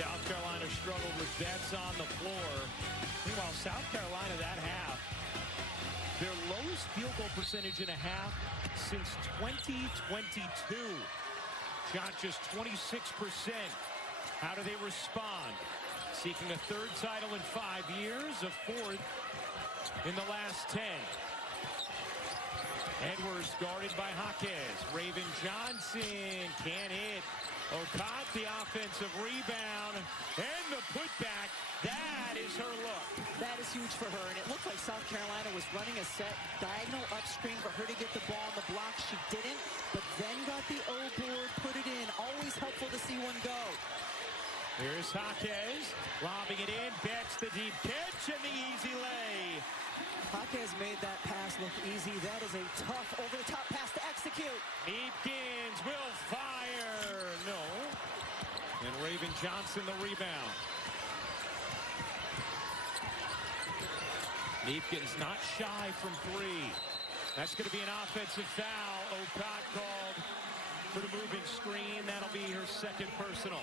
South Carolina struggled with Betts on the floor. Meanwhile, South Carolina that half, their lowest field goal percentage in a half since 2022. Shot just 26%. How do they respond? Seeking a third title in 5 years, a fourth in the last 10. Edwards guarded by Jaquez. Raven Johnson can't hit. Okot the offensive rebound and the putback. That is her look. That is huge for her, and it looked like South Carolina was running a set diagonal upstream for her to get the ball on the block. She didn't, but then got the O board, put it in. Always helpful to see one go. Here's Jaquez, lobbing it in. Betts the deep catch and the easy lay. Jaquez made that pass look easy. That is a tough over-the-top pass to execute. Neepkins will fire. No. And Raven Johnson the rebound. Neepkins not shy from 3. That's going to be an offensive foul. Okot called for the moving screen. That'll be her second personal.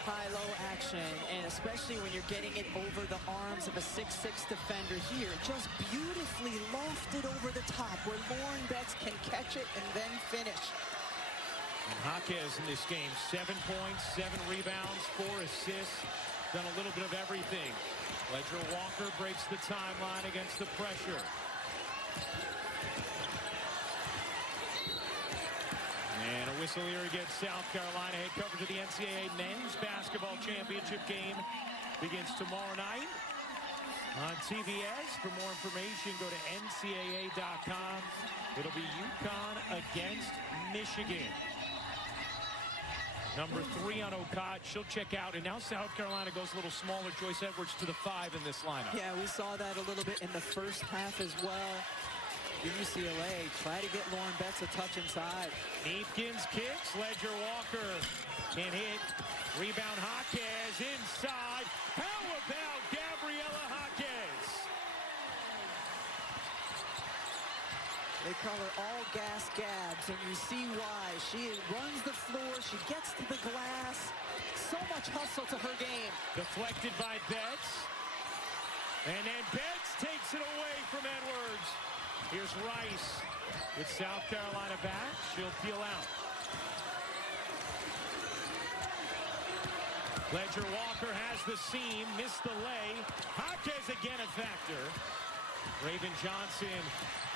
High-low action, and especially when you're getting it over the arms of a 6'6" defender here. Just beautifully lofted over the top where Lauren Betts can catch it and then finish. And Jaquez in this game, 7 points, 7 rebounds, 4 assists. done a little bit of everything. Ledger Walker breaks the timeline against the pressure. And a whistle here against South Carolina. Head coverage of the NCAA Men's Basketball Championship game begins tomorrow night on TBS. For more information, go to ncaa.com. It'll be UConn against Michigan. Number 3 on Okot. She'll check out. And now South Carolina goes a little smaller. Joyce Edwards to the 5 in this lineup. Yeah, we saw that a little bit in the first half as well. UCLA try to get Lauren Betts a touch inside. Neefkins kicks. Ledger Walker can hit. Rebound Jaquez inside. How about Gabriela Jaquez? They call her all gas Gabs, and you see why. She runs the floor. She gets to the glass. So much hustle to her game. Deflected by Betts. And then Betts takes it away from Edwards. Here's Rice with South Carolina back. She'll peel out. Ledger Walker has the seam, missed the lay. Jaquez again a factor. Raven Johnson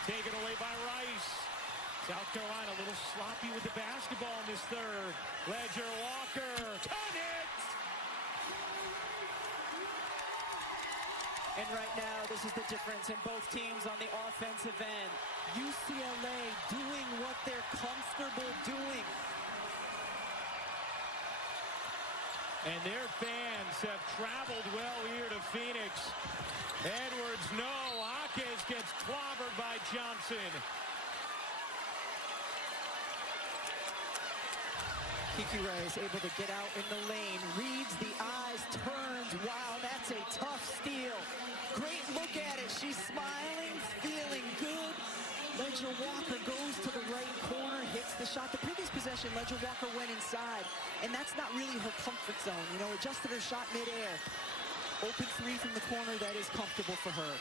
taken away by Rice. South Carolina a little sloppy with the basketball in this third. Ledger Walker, cut it! And right now, this is the difference in both teams on the offensive end. UCLA doing what they're comfortable doing. And their fans have traveled well here to Phoenix. Edwards, no. Jaquez gets clobbered by Johnson. Kiki Ray is able to get out in the lane, reads the eyes, turns. Wow, that's a tough steal. Great look at it. She's smiling, feeling good. Ledger Walker goes to the right corner, hits the shot. The previous possession, Ledger Walker went inside, and that's not really her comfort zone. You know, adjusted her shot midair. Open 3 from the corner, that is comfortable for her.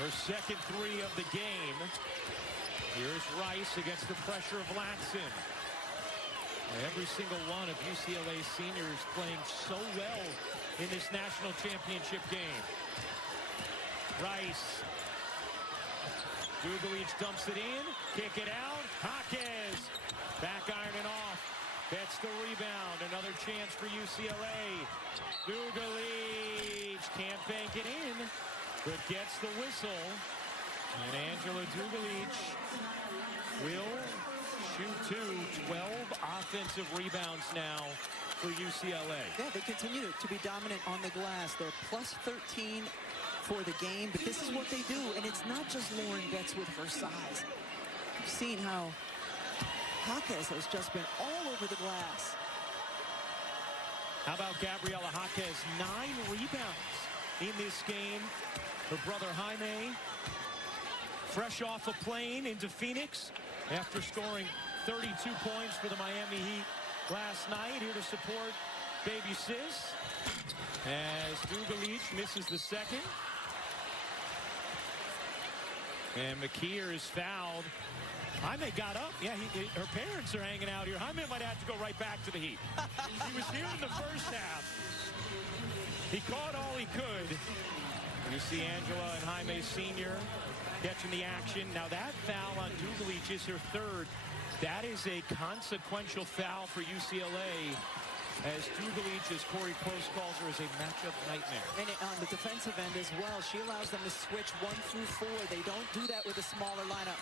Her second 3 of the game. Here's Rice against the pressure of Latson. Every single one of UCLA's seniors playing so well in this national championship game. Rice. Dugalich dumps it in. Kick it out. Jaquez. Back ironing off. Betts the rebound. Another chance for UCLA. Dugalich can't bank it in, but gets the whistle. And Angela Dugalich will shoot 12 offensive rebounds now for UCLA. Yeah, they continue to be dominant on the glass. They're plus 13 for the game, but this is what they do, and it's not just Lauren Betts with her size. You've seen how Jaquez has just been all over the glass. How about Gabriela Jaquez? 9 rebounds in this game. Her brother Jaime, fresh off a plane into Phoenix after scoring 32 points for the Miami Heat last night. Here to support baby sis as Dugalich misses the second. And McKeer is fouled. Jaime got up. Yeah, her parents are hanging out here. Jaime might have to go right back to the Heat. He was here in the first half. He caught all he could. You see Angela and Jaime Sr. catching the action. Now that foul on Dugalich is her third. That is a consequential foul for UCLA, as Dugalich, as Corey Close calls her, is a matchup nightmare. And on the defensive end as well, she allows them to switch 1 through 4. They don't do that with a smaller lineup.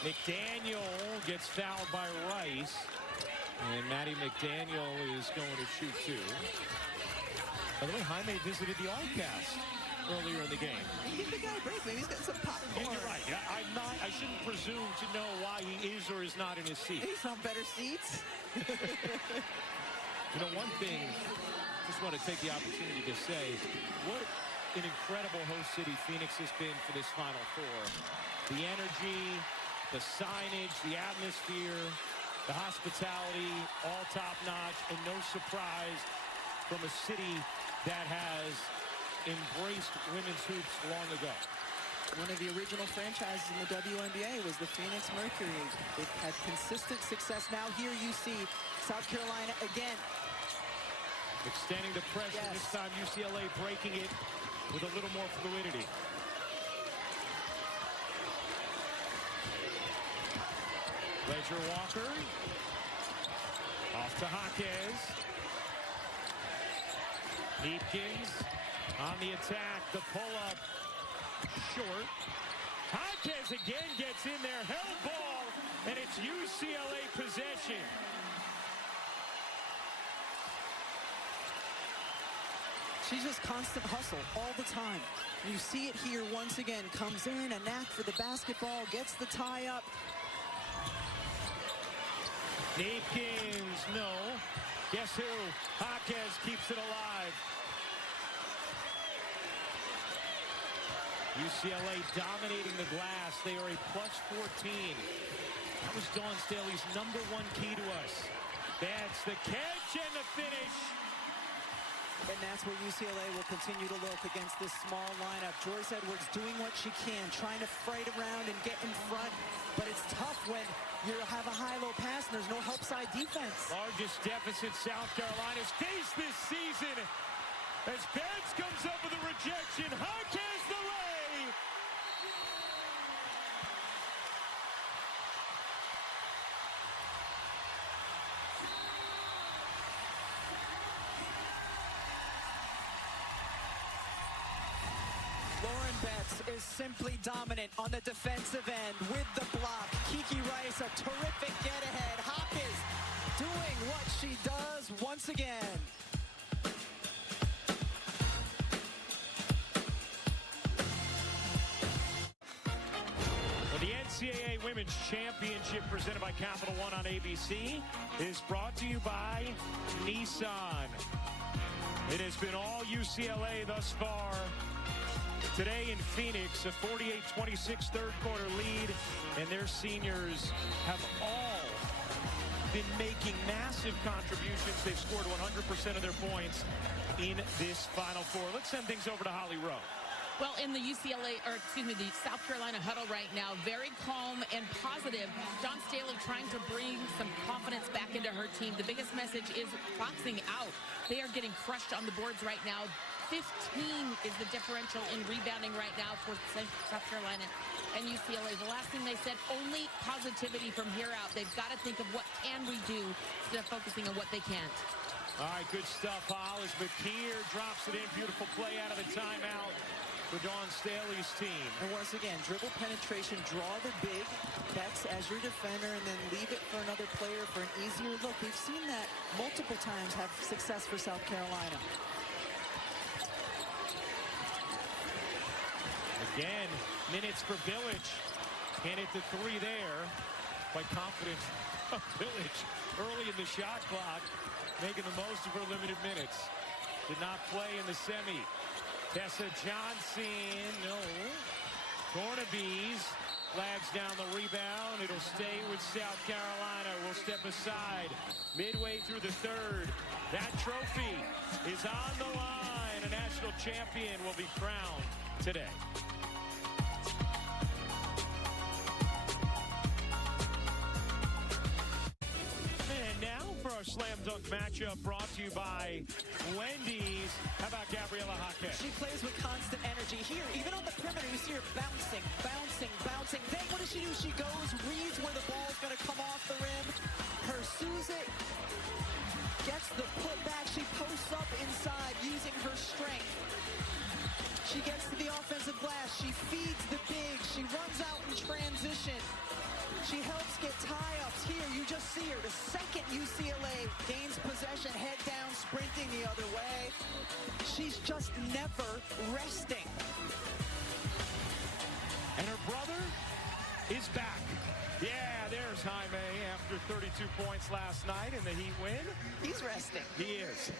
McDaniel gets fouled by Rice, and Maddie McDaniel is going to shoot 2. By the way, Jaime visited the All-Cast earlier in the game. Give the guy a break. Maybe he's got some popcorn. You're right. I shouldn't presume to know why he is or is not in his seat. He's on better seats. You know, one thing, just want to take the opportunity to say, what an incredible host city Phoenix has been for this Final Four. The energy, the signage, the atmosphere, the hospitality, all top-notch, and no surprise from a city that has embraced women's hoops long ago. One of the original franchises in the WNBA was the Phoenix Mercury. They've had consistent success. Now here you see South Carolina again. Extending the pressure, this time UCLA breaking it with a little more fluidity. Ledger Walker. Off to Jaquez. Neepkins on the attack. The pull-up short. Jaquez again gets in there. Held ball, and it's UCLA possession. She's just constant hustle all the time. You see it here once again. Comes in, a knack for the basketball, gets the tie up. Neepkins, no. Guess who? Jaquez keeps it alive. UCLA dominating the glass. They are a +14. That was Dawn Staley's #1 key to us. That's the catch and the finish. And that's where UCLA will continue to look against this small lineup. Joyce Edwards doing what she can, trying to fight around and get in front. But it's tough when you have a high-low pass and there's no help side defense. Largest deficit South Carolina's faced this season. As Betts comes up with a rejection. Jaquez the lay. Lauren Betts is simply dominant on the defensive end with the block. Kiki Rice, a terrific get-ahead. Hawkins doing what she does once again. The NCAA Women's Championship presented by Capital One on ABC is brought to you by Nissan. It has been all UCLA thus far. Today in Phoenix, a 48-26 third quarter lead, and their seniors have all been making massive contributions. They've scored 100% of their points in this Final Four. Let's send things over to Holly Rowe. Well, in the the South Carolina huddle right now, very calm and positive. Dawn Staley trying to bring some confidence back into her team. The biggest message is boxing out. They are getting crushed on the boards right now. 15 is the differential in rebounding right now for South Carolina and UCLA. The last thing they said, only positivity from here out. They've got to think of what can we do instead of focusing on what they can't. All right, good stuff, Hall, as McKeer drops it in. Beautiful play out of the timeout for Dawn Staley's team. And once again, dribble penetration, draw the big Betts as your defender, and then leave it for another player for an easier look. We've seen that multiple times have success for South Carolina. Again, minutes for Village. Can't hit the three there. Quite confident of Village early in the shot clock, making the most of her limited minutes. Did not play in the semi. Tessa Johnson, no. Cornabees flags down the rebound. It'll stay with South Carolina. We'll step aside midway through the third. That trophy is on the line. A national champion will be crowned today. Our slam dunk matchup brought to you by Wendy's. How about Gabriela Jaquez? She plays with constant energy here. Even on the perimeter, you see her bouncing, bouncing, bouncing. Then what does she do? She goes, reads where the ball's going to come off the rim, pursues it, gets the putback. She posts up inside using her strength. She gets to the offensive glass. She feeds the big. She runs out in transition. She helps get tie-ups here. You just see her. The second UCLA gains possession, head down, sprinting the other way. She's just never resting. And her brother is back. Yeah, there's Jaime after 32 points last night in the Heat win. He's resting. He is.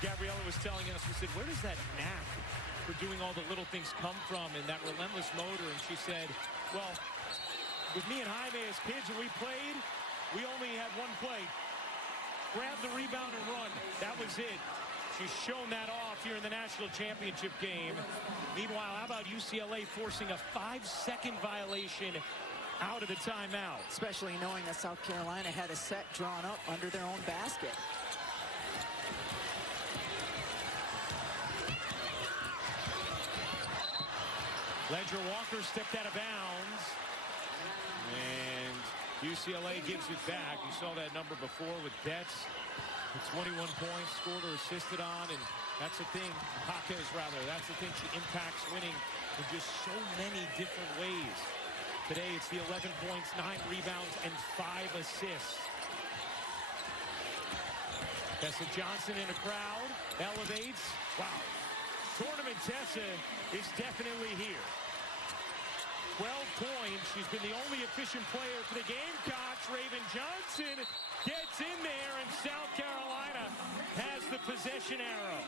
Gabriela was telling us, we said, where does that knack for doing all the little things come from and that relentless motor? And she said, well, with me and Jaime as kids, when we played, we only had one play. Grab the rebound and run. That was it. She's shown that off here in the national championship game. Meanwhile, how about UCLA forcing a 5-second violation out of the timeout? Especially knowing that South Carolina had a set drawn up under their own basket. Ledger Walker stepped out of bounds. And UCLA gives it back. You saw that number before with Betts. 21 points, scored or assisted on, and that's the thing, Jaquez rather, that's the thing, she impacts winning in just so many different ways. Today it's the 11 points, 9 rebounds, and 5 assists. Tessa Johnson in a crowd, elevates. Wow. Tournament Tessa is definitely here. 12 points. She's been the only efficient player for the Gamecocks. Raven Johnson gets in there, and South Carolina has the possession arrow.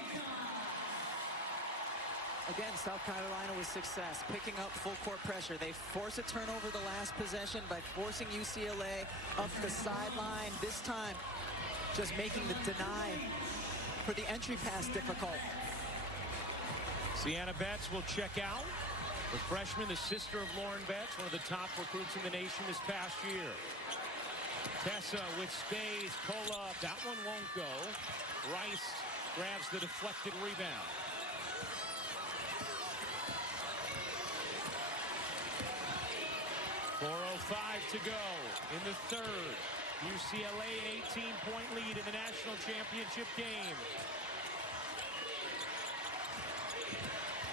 Again, South Carolina with success, picking up full court pressure. They force a turnover the last possession by forcing UCLA up the sideline. This time, just making the deny for the entry pass difficult. Sienna Betts will check out. The freshman, the sister of Lauren Betts, one of the top recruits in the nation this past year. Tessa with space, pull up. That one won't go. Rice grabs the deflected rebound. .405 to go in the third. UCLA an 18-point lead in the national championship game.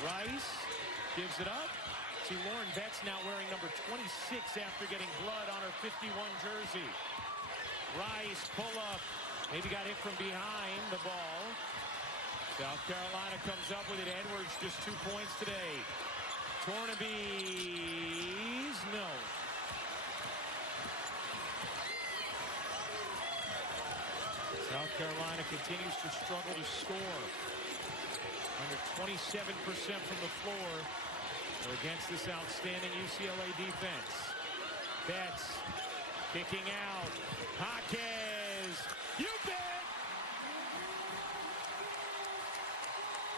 Rice gives it up. See Lauren Betts now wearing number 26 after getting blood on her 51 jersey. Rice, pull up. Maybe got hit from behind the ball. South Carolina comes up with it. Edwards just 2 points today. Tornabees, no. South Carolina continues to struggle to score. Under 27% from the floor against this outstanding UCLA defense. Betts kicking out. Jaquez, you bet!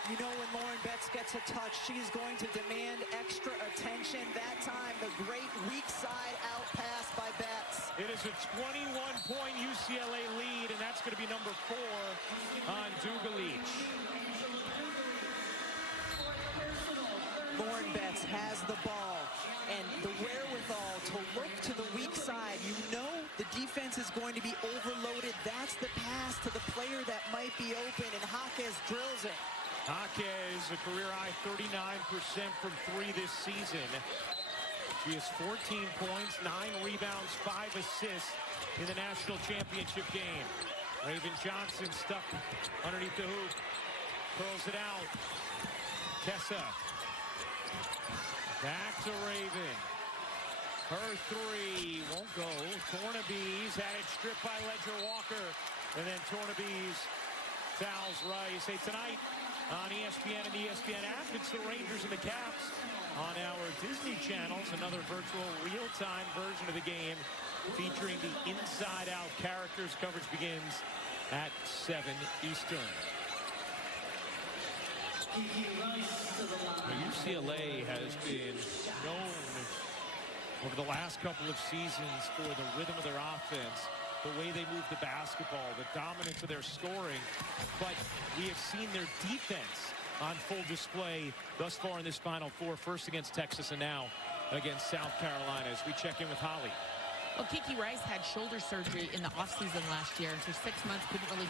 You know when Lauren Betts gets a touch, she's going to demand extra attention. That time, the great weak side out pass by Betts. It is a 21-point UCLA lead, and that's going to be number 4 on Dugalich. Lauren Betts has the ball and the wherewithal to look to the weak side. You know the defense is going to be overloaded. That's the pass to the player that might be open, and Jaquez drills it. Jaquez, a career-high 39% from 3 this season. She has 14 points, 9 rebounds, 5 assists in the national championship game. Raven Johnson stuck underneath the hoop. Curls it out. Tessa. Back to Raven. Her 3 won't go. Tornabees had it stripped by Ledger Walker. And then Tornabees fouls Rice. Hey, tonight on ESPN and the ESPN app, it's the Rangers and the Caps on our Disney channels. Another virtual real-time version of the game featuring the inside-out characters. Coverage begins at 7 Eastern. UCLA has been known over the last couple of seasons for the rhythm of their offense, the way they move the basketball, the dominance of their scoring. But we have seen their defense on full display thus far in this Final Four, first against Texas and now against South Carolina, as we check in with Holly. Well, Kiki Rice had shoulder surgery in the offseason last year, and for 6 months couldn't really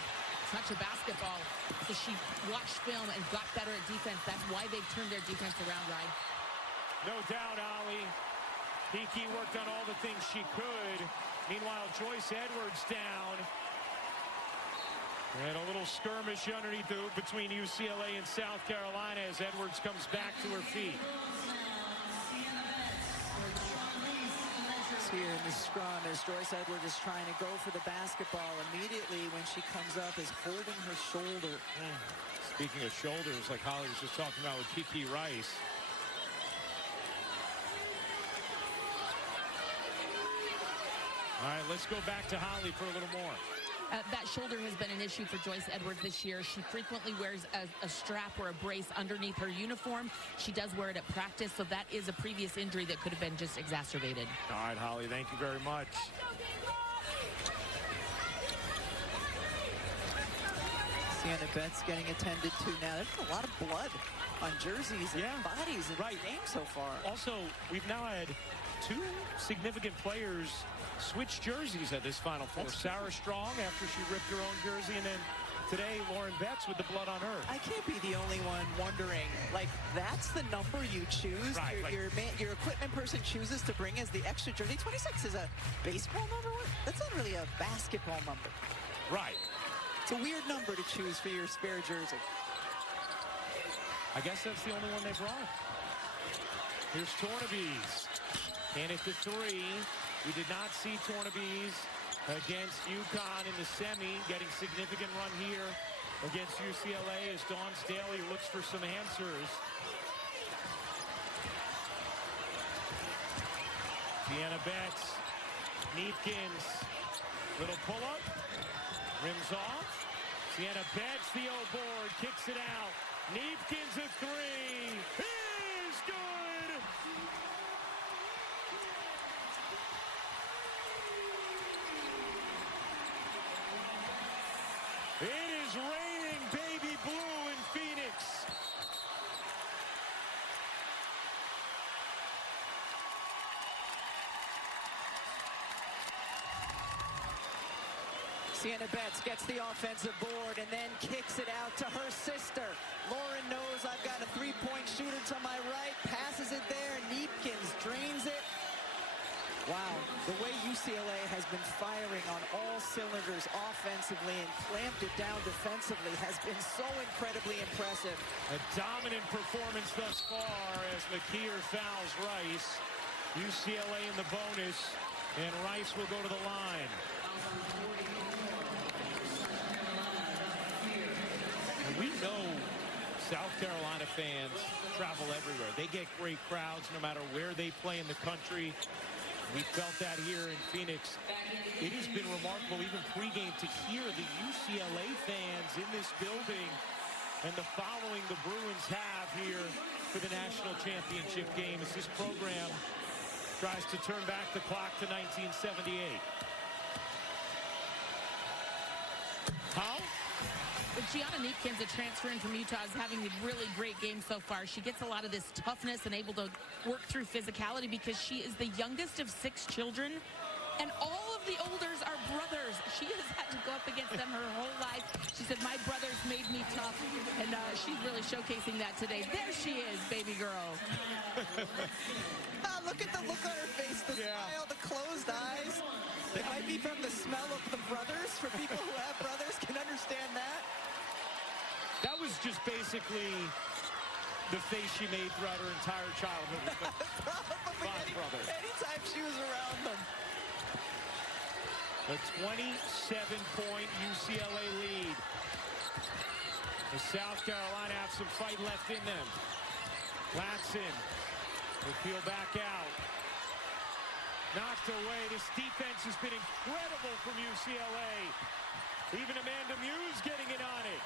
touch a basketball. So she watched film and got better at defense. That's why they've turned their defense around, Ryan. No doubt, Ollie. Kiki worked on all the things she could. Meanwhile, Joyce Edwards down. And a little skirmish underneath the hoop between UCLA and South Carolina as Edwards comes back to her feet. Here in the scrum as Joyce Edwards is trying to go for the basketball. Immediately when she comes up is holding her shoulder. Speaking of shoulders, like Holly was just talking about with Kiki Rice. All right, let's go back to Holly for a little more. That shoulder has been an issue for Joyce Edwards this year. She frequently wears a strap or a brace underneath her uniform. She does wear it at practice, so that is a previous injury that could have been just exacerbated. All right, Holly, thank you very much. Sienna Betts getting attended to now. There's a lot of blood on jerseys and bodies in the game so far. Also, we've now had 2 significant players switch jerseys at this Final Four. Sarah Strong after she ripped her own jersey, and then today Lauren Betts with the blood on her. I can't be the only one wondering, like, that's the number you choose. Right, your equipment person chooses to bring as the extra jersey. 26 is a baseball number? That's not really a basketball number. Right. It's a weird number to choose for your spare jersey. I guess that's the only one they brought. Here's Tornabees. And at the 3, we did not see Tornabees against UConn in the semi, getting significant run here against UCLA as Dawn Staley looks for some answers. Sienna Betts, Neefkins, little pull-up, rims off. Sienna Betts, the O-board, kicks it out. Neefkins a 3, is good! It is raining baby blue in Phoenix. Sienna Betts gets the offensive board and then kicks it out to her sister. Lauren knows I've got a 3-point shooter to my right, passes it there. Neefkins drains it. Wow, the way UCLA has been firing on all cylinders offensively and clamped it down defensively has been so incredibly impressive. A dominant performance thus far as McKeer fouls Rice. UCLA in the bonus, and Rice will go to the line. And we know South Carolina fans travel everywhere. They get great crowds no matter where they play in the country. We felt that here in Phoenix. It has been remarkable, even pregame, to hear the UCLA fans in this building and the following the Bruins have here for the national championship game as this program tries to turn back the clock to 1978. How? Gianna Neefkins, a transfer in from Utah, is having a really great game so far. She gets a lot of this toughness and able to work through physicality because she is the youngest of 6 children, and all of the olders are brothers. She has had to go up against them her whole life. She said, my brothers made me tough, and she's really showcasing that today. There she is, baby girl. Look at the look on her face, the smile, the closed eyes. It might be from the smell of the brothers. For people who have brothers can understand that. That was just basically the face she made throughout her entire childhood. Probably anytime she was around them. A 27-point UCLA lead. The South Carolina have some fight left in them. Latson will peel back out. Knocked away. This defense has been incredible from UCLA. Even Amanda Muse getting it on it.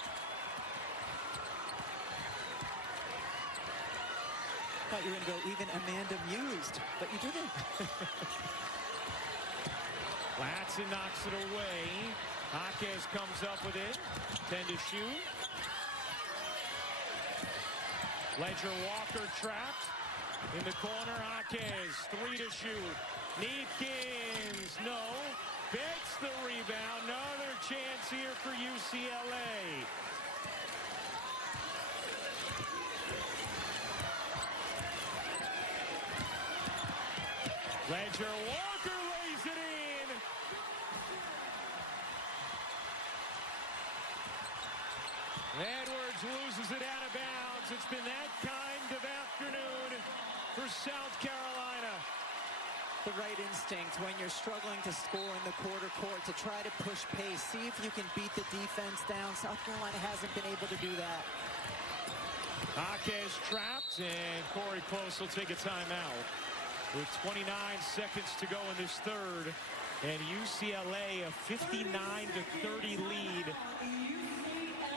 Thought you were going to go even Amanda Mused, but you didn't. Latson knocks it away. Jaquez comes up with it. 10 to shoot. Ledger Walker trapped in the corner. Jaquez, 3 to shoot. Neefkins, no. Betts the rebound. Another chance here for UCLA. Ledger Walker lays it in. Edwards loses it out of bounds. It's been that kind of afternoon for South Carolina. The right instinct when you're struggling to score in the quarter court, to try to push pace, see if you can beat the defense down. South Carolina hasn't been able to do that. Jaquez trapped, and Corey Close will take a timeout. With 29 seconds to go in this third, and UCLA a 59-30 lead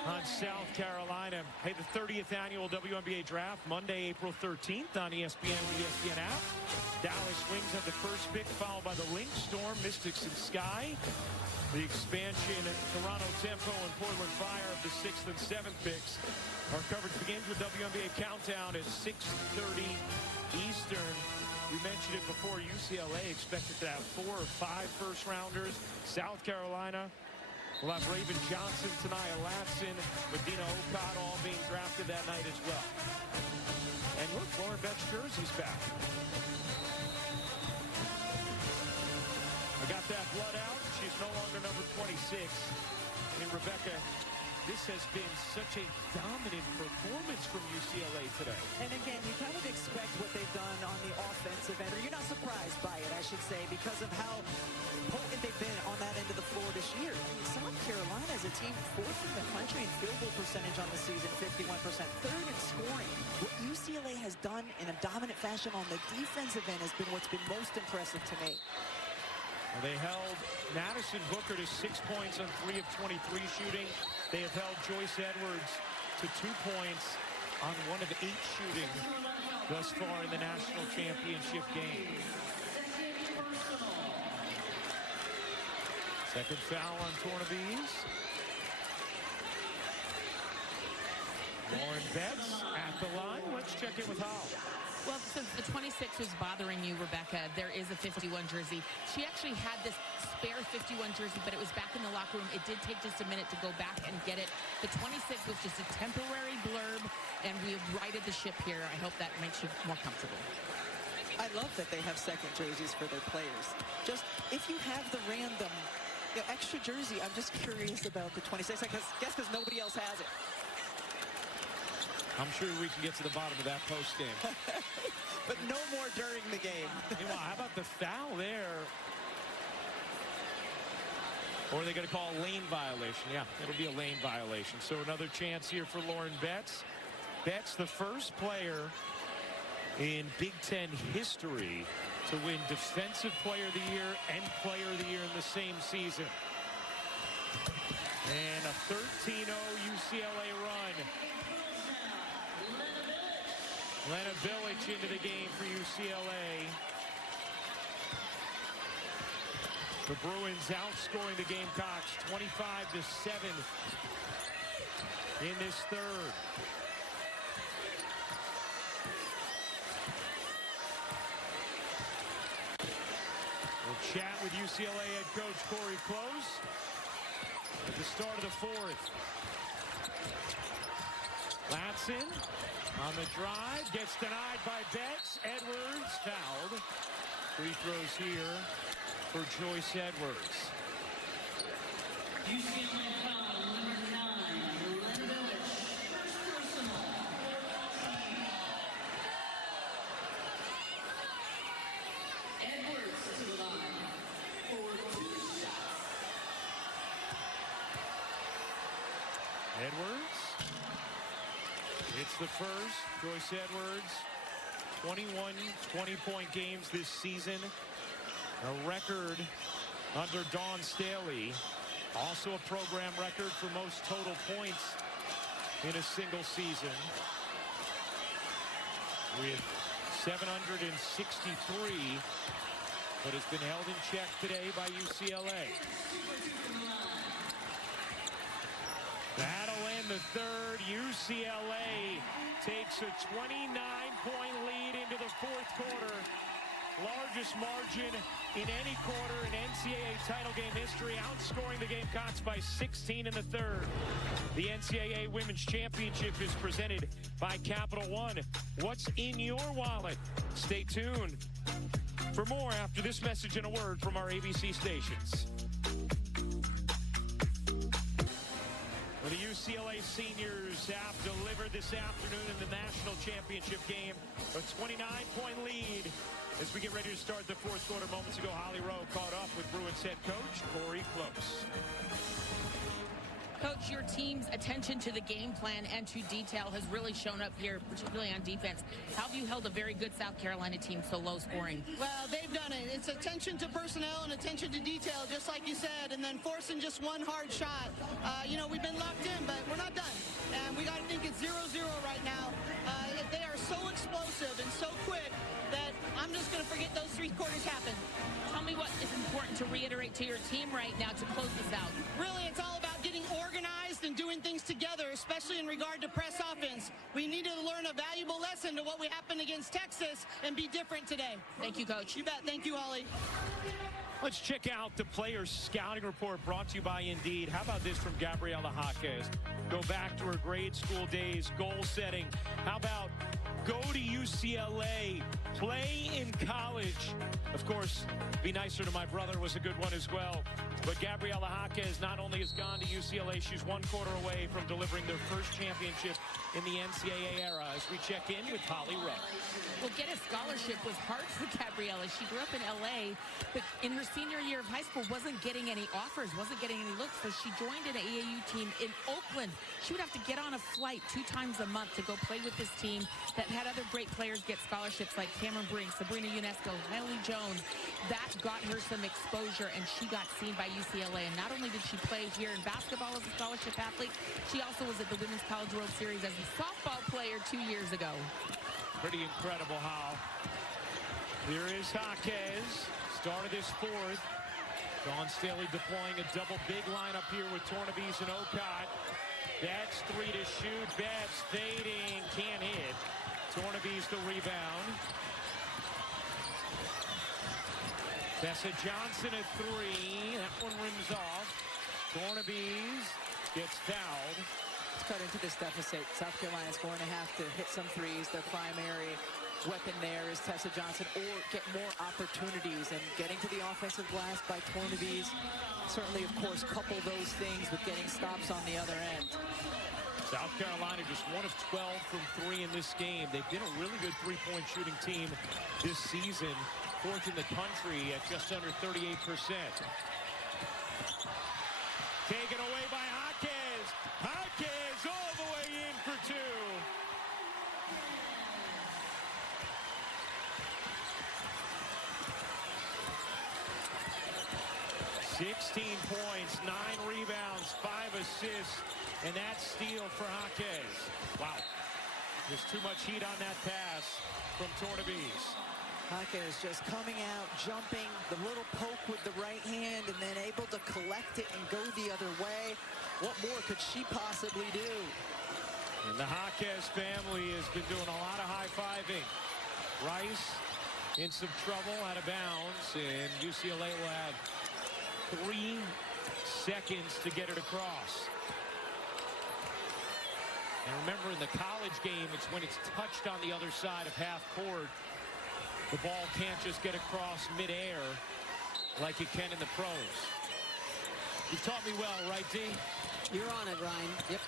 on South Carolina. Hey, the 30th annual WNBA draft, Monday, April 13th on ESPN and the ESPN app. Dallas Wings had the first pick, followed by the Lynx, Storm, Mystics, and Sky. The expansion, Toronto Tempo and Portland Fire of the 6th and 7th picks. Our coverage begins with WNBA Countdown at 6:30 Eastern. We mentioned it before, UCLA expected to have 4 or 5 first-rounders. South Carolina will have Raven Johnson, Tanaya Latson, Medina Okot all being drafted that night as well. And look, Lauren Beck's jersey's back. I got that blood out. She's no longer number 26. And Rebecca, this has been such a dominant performance from UCLA today. And again, you kind of expect what they've done on the offensive end, or you're not surprised by it, I should say, because of how potent they've been on that end of the floor this year. I mean, South Carolina is a team 4th in the country in field goal percentage on the season, 51%, 3rd in scoring. What UCLA has done in a dominant fashion on the defensive end has been what's been most impressive to me. Well, they held Madison Booker to 6 points on 3 of 23 shooting. They have held Joyce Edwards to 2 points on 1 of 8 shooting thus far in the national championship game. Second foul on Tornabees. Lauren Betts at the line. Let's check in with Hal. Well, since the 26 was bothering you, Rebecca, there is a 51 jersey. She actually had this spare 51 jersey, but it was back in the locker room. It did take just a minute to go back and get it. The 26 was just a temporary blurb, and we have righted the ship here. I hope that makes you more comfortable. I love that they have second jerseys for their players. Just, if you have the random extra jersey, I'm just curious about the 26. I guess because nobody else has it. I'm sure we can get to the bottom of that post game. But no more during the game. Meanwhile, how about the foul there? Or are they going to call a lane violation? Yeah, it'll be a lane violation. So another chance here for Lauren Betts. Betts, the first player in Big Ten history to win Defensive Player of the Year and Player of the Year in the same season. And a 13-0 UCLA run. Lena Village into the game for UCLA. The Bruins outscoring the Gamecocks 25-7 in this third. We'll chat with UCLA head coach Corey Close at the start of the fourth. Latson on the drive, gets denied by Betts. Edwards fouled. Free throws here for Joyce Edwards. UCLA foul number 9, Lena Village, first personal. Edwards to the line for 2 shots. Edwards. It's the first. Joyce Edwards, 21 20-point games this season. A record under Dawn Staley. Also a program record for most total points in a single season. With 763, but has been held in check today by UCLA. That'll end the third. UCLA takes a 29-point lead into the fourth quarter. Largest margin in any quarter in NCAA title game history, outscoring the Gamecocks by 16 in the third. The NCAA Women's Championship is presented by Capital One. What's in your wallet? Stay tuned for more after this message and a word from our ABC stations. Well, the UCLA seniors have delivered this afternoon in the national championship game. A 29-point lead as we get ready to start the fourth quarter. Moments ago, Holly Rowe caught up with Bruins head coach Corey Close. Coach, your team's attention to the game plan and to detail has really shown up here, particularly on defense. How have you held a very good South Carolina team so low scoring? Well, they've done it. It's attention to personnel and attention to detail, just like you said, and then forcing just one hard shot. We've been locked in, but we're not done. And we got to think it's 0-0 right now. They are so explosive and so quick that I'm just going to forget those 3 quarters happened. Tell me what is important to reiterate to your team right now to close this out. Really, it's all about getting organized and doing things together, especially in regard to press offense. We need to learn a valuable lesson to what we happened against Texas and be different today. Thank you, Coach. You bet. Thank you, Holly. Let's check out the players' scouting report brought to you by Indeed. How about this from Gabriela Jaquez? Go back to her grade school days, goal setting. How about go to UCLA, play in college? Of course, be nicer to my brother was a good one as well. But Gabriela Jaquez not only has gone to UCLA, she's 1 quarter away from delivering their first championship in the NCAA era. As we check in with Holly Rowe. Well, get a scholarship was hard for Gabriela. She grew up in L.A., but in her senior year of high school wasn't getting any offers, wasn't getting any looks, so she joined an AAU team in Oakland. She would have to get on a flight 2 times a month to go play with this team that had other great players get scholarships like Cameron Brink, Sabrina Ionesco, Haley Jones. That got her some exposure, and she got seen by UCLA. And not only did she play here in basketball as a scholarship athlete, she also was at the Women's College World Series as a softball player 2 years ago. Pretty incredible how. Here is Jaquez. Start of this 4th. Dawn Staley deploying a double big lineup here with Tornabese and Okot. Betts 3 to shoot. Betts fading. Can't hit. Tornabese the rebound. Tessa Johnson at 3. That one rims off. Tornabese gets fouled. Cut into this deficit. South Carolina is going to have to hit some threes. Their primary weapon there is Tessa Johnson, or get more opportunities. And getting to the offensive glass by Tornabese, certainly, of course, couple those things with getting stops on the other end. South Carolina just 1 of 12 from 3 in this game. They've been a really good three-point shooting team this season. 4th in the country at just under 38%. Taken away by Jaquez. Jaquez all the way in for 2. $16 points, 9 rebounds, 5 assists, and that steal for Jaquez. Wow. There's too much heat on that pass from Tornabese. Jaquez just coming out, jumping, the little poke with the right hand, and then able to collect it and go the other way. What more could she possibly do? And the Jaquez family has been doing a lot of high-fiving. Rice in some trouble out of bounds, and UCLA will have 3 seconds to get it across. And remember, in the college game, it's when it's touched on the other side of half court. The ball can't just get across midair like it can in the pros. You taught me well, right, D? You're on it, Ryan. Yep.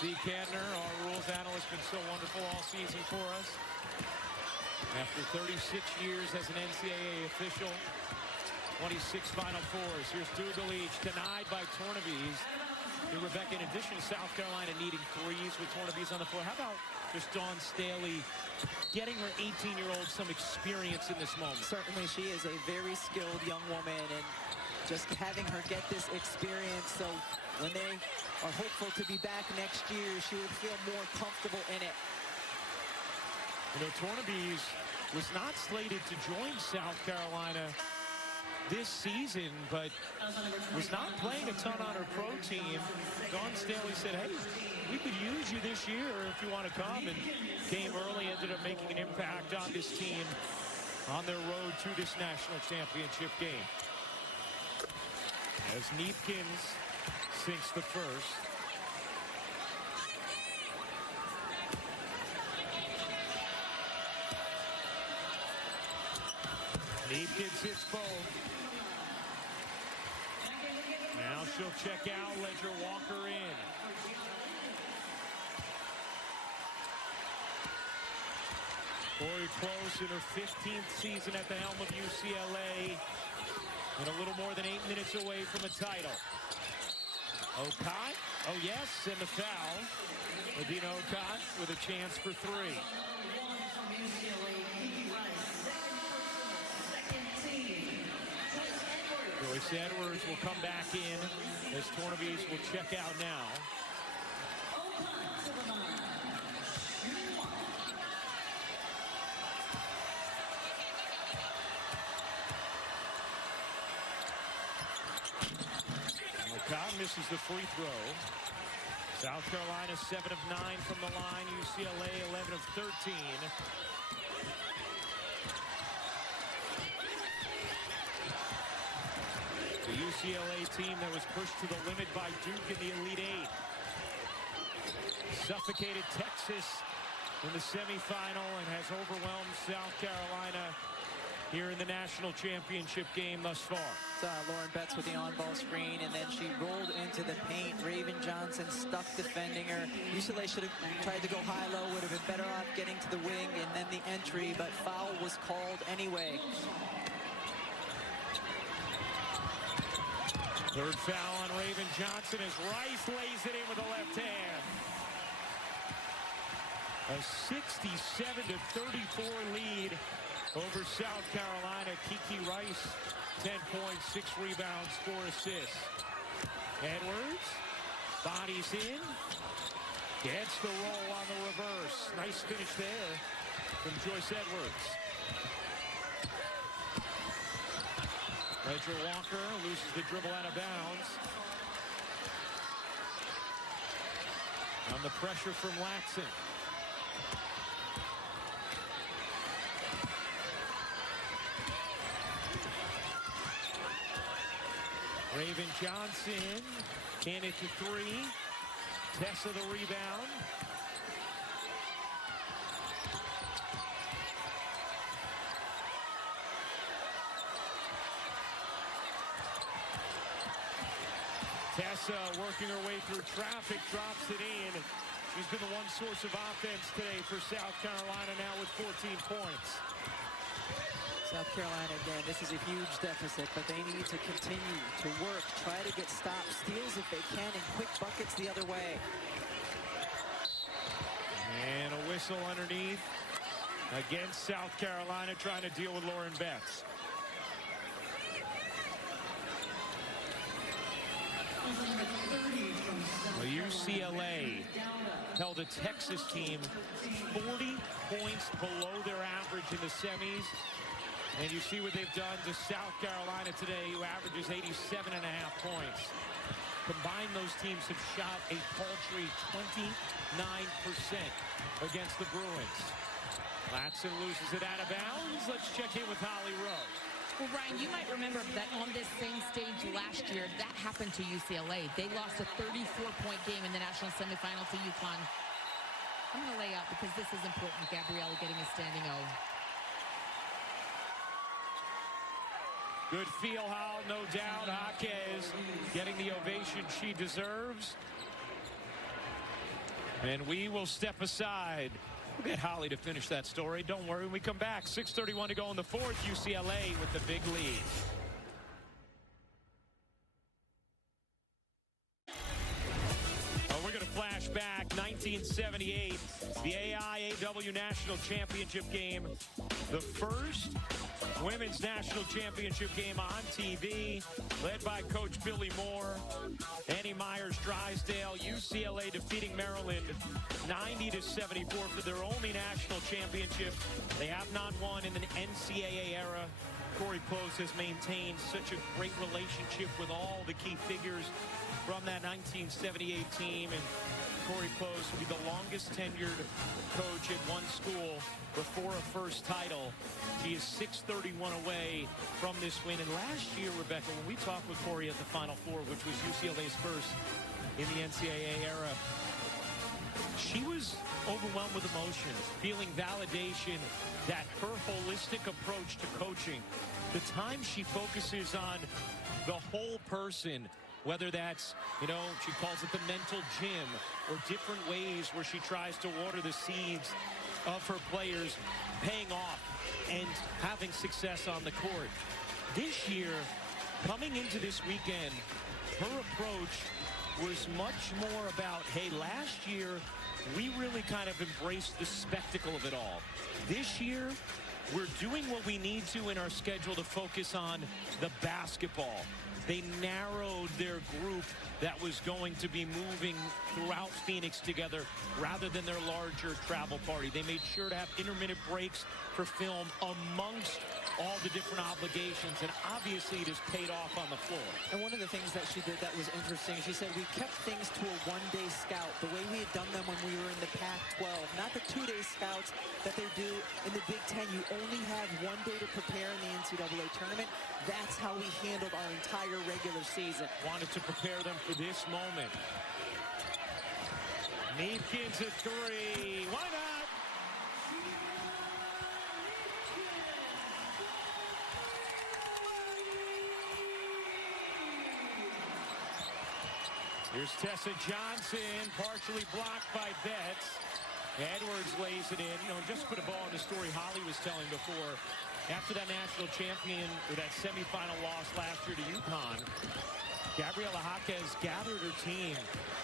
D. Kantner, our rules analyst, been so wonderful all season for us. After 36 years as an NCAA official, 26 Final Fours. Here's Dugalich, denied by Tornabese. Here, Rebecca, in addition to South Carolina needing threes with Tornabese on the floor, how about just Dawn Staley getting her 18-year-old some experience in this moment? Certainly, she is a very skilled young woman, and just having her get this experience, so when they are hopeful to be back next year, she would feel more comfortable in it. You know, Tornabese was not slated to join South Carolina this season, but was not playing a ton on her pro team. Dawn Staley said, hey, we could use you this year if you want to come, and came early, ended up making an impact on this team on their road to this national championship game. As Neepkins sinks the first. Neepkins hits both. Now she'll check out, Ledger Walker in. Corey Close in her 15th season at the helm of UCLA, and a little more than 8 minutes away from a title. Okot, oh yes, and the foul. Adina Okot with a chance for three. Joyce Edwards will come back in as Tornabees will check out now. Okot misses the free throw. South Carolina 7 of 9 from the line. UCLA 11 of 13. The UCLA team that was pushed to the limit by Duke in the Elite Eight. Suffocated Texas in the semifinal and has overwhelmed South Carolina here in the national championship game thus far. Lauren Betts with the on-ball screen, and then she rolled into the paint. Raven Johnson stuck defending her. UCLA should have tried to go high-low, would have been better off getting to the wing and then the entry, but foul was called anyway. Third foul on Raven Johnson as Rice lays it in with the left hand. A 67-34 lead over South Carolina. Kiki Rice, 10 points, 6 rebounds, 4 assists. Edwards, bodies in, gets the roll on the reverse. Nice finish there from Joyce Edwards. Ledger Walker loses the dribble out of bounds. On the pressure from Latson. Raven Johnson in it to three. Tessa the rebound. Tessa working her way through traffic, drops it in. She's been the one source of offense today for South Carolina, now with 14 points. South Carolina, again, this is a huge deficit, but they need to continue to work, try to get stops, steals if they can, and quick buckets the other way. And a whistle underneath against South Carolina, trying to deal with Lauren Betts. Well, UCLA held a Texas team 40 points below their average in the semis. And you see what they've done to South Carolina today, who averages 87.5 points. Combined, those teams have shot a paltry 29% against the Bruins. Latson loses it out of bounds. Let's check in with Holly Rowe. Well, Ryan, you might remember that on this same stage last year, that happened to UCLA. They lost a 34-point game in the national semifinal to UConn. I'm going to lay out because this is important. Gabriella getting a standing O. Good feel, Hal, no doubt. Jaquez getting the ovation she deserves. And we will step aside. We'll get Holly to finish that story. Don't worry, when we come back, 6:31 to go in the fourth. UCLA with the big lead. We're going to flash back 1978, the AIAW National Championship game, the first women's national championship game on TV, led by Coach Billy Moore. Annie Myers-Drysdale, UCLA defeating Maryland 90-74 for their only national championship. They have not won in the NCAA era. Corey Close has maintained such a great relationship with all the key figures from that 1978 team, and Corey Close will be the longest tenured coach at one school before a first title. She is 631 away from this win. And last year, Rebecca, when we talked with Corey at the Final Four, which was UCLA's first in the NCAA era, she was overwhelmed with emotions, feeling validation that her holistic approach to coaching, the time she focuses on the whole person, whether that's, she calls it the mental gym, or different ways where she tries to water the seeds of her players, paying off and having success on the court. This year, coming into this weekend, her approach was much more about, hey, last year we really kind of embraced the spectacle of it all. This year, we're doing what we need to in our schedule to focus on the basketball. They narrowed their group that was going to be moving throughout Phoenix together rather than their larger travel party. They made sure to have intermittent breaks for film amongst all the different obligations, and obviously it has paid off on the floor. And one of the things that she did that was interesting, she said we kept things to a one-day scout, the way we had done them when we were in the Pac-12, not the two-day scouts that they do in the Big Ten. You only have 1 day to prepare in the NCAA tournament. That's how we handled our entire regular season. Wanted to prepare them for this moment. Neefkins a three. Why not? Here's Tessa Johnson, partially blocked by Betts. Edwards lays it in. You know, just put a ball in the story Holly was telling before. After that national champion, or that semifinal loss last year to UConn, Gabriela Jaquez gathered her team,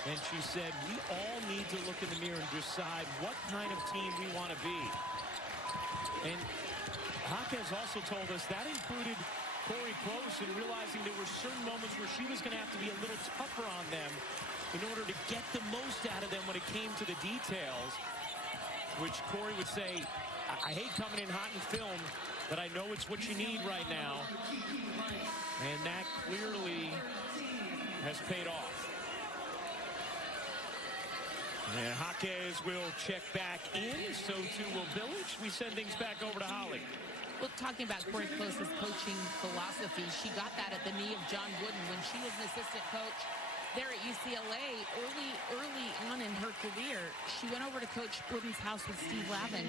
and she said, we all need to look in the mirror and decide what kind of team we want to be. And Jaquez also told us that included Corey Close, and realizing there were certain moments where she was going to have to be a little tougher on them in order to get the most out of them when it came to the details, which Corey would say, I hate coming in hot in film, but I know it's what you need right now. And that clearly has paid off. And Jaquez will check back in, so too will Village. We send things back over to Holly. Well, talking about Corey Close's coaching philosophy, she got that at the knee of John Wooden when she was an assistant coach there at UCLA. Early on in her career, she went over to Coach Wooden's house with Steve Lavin,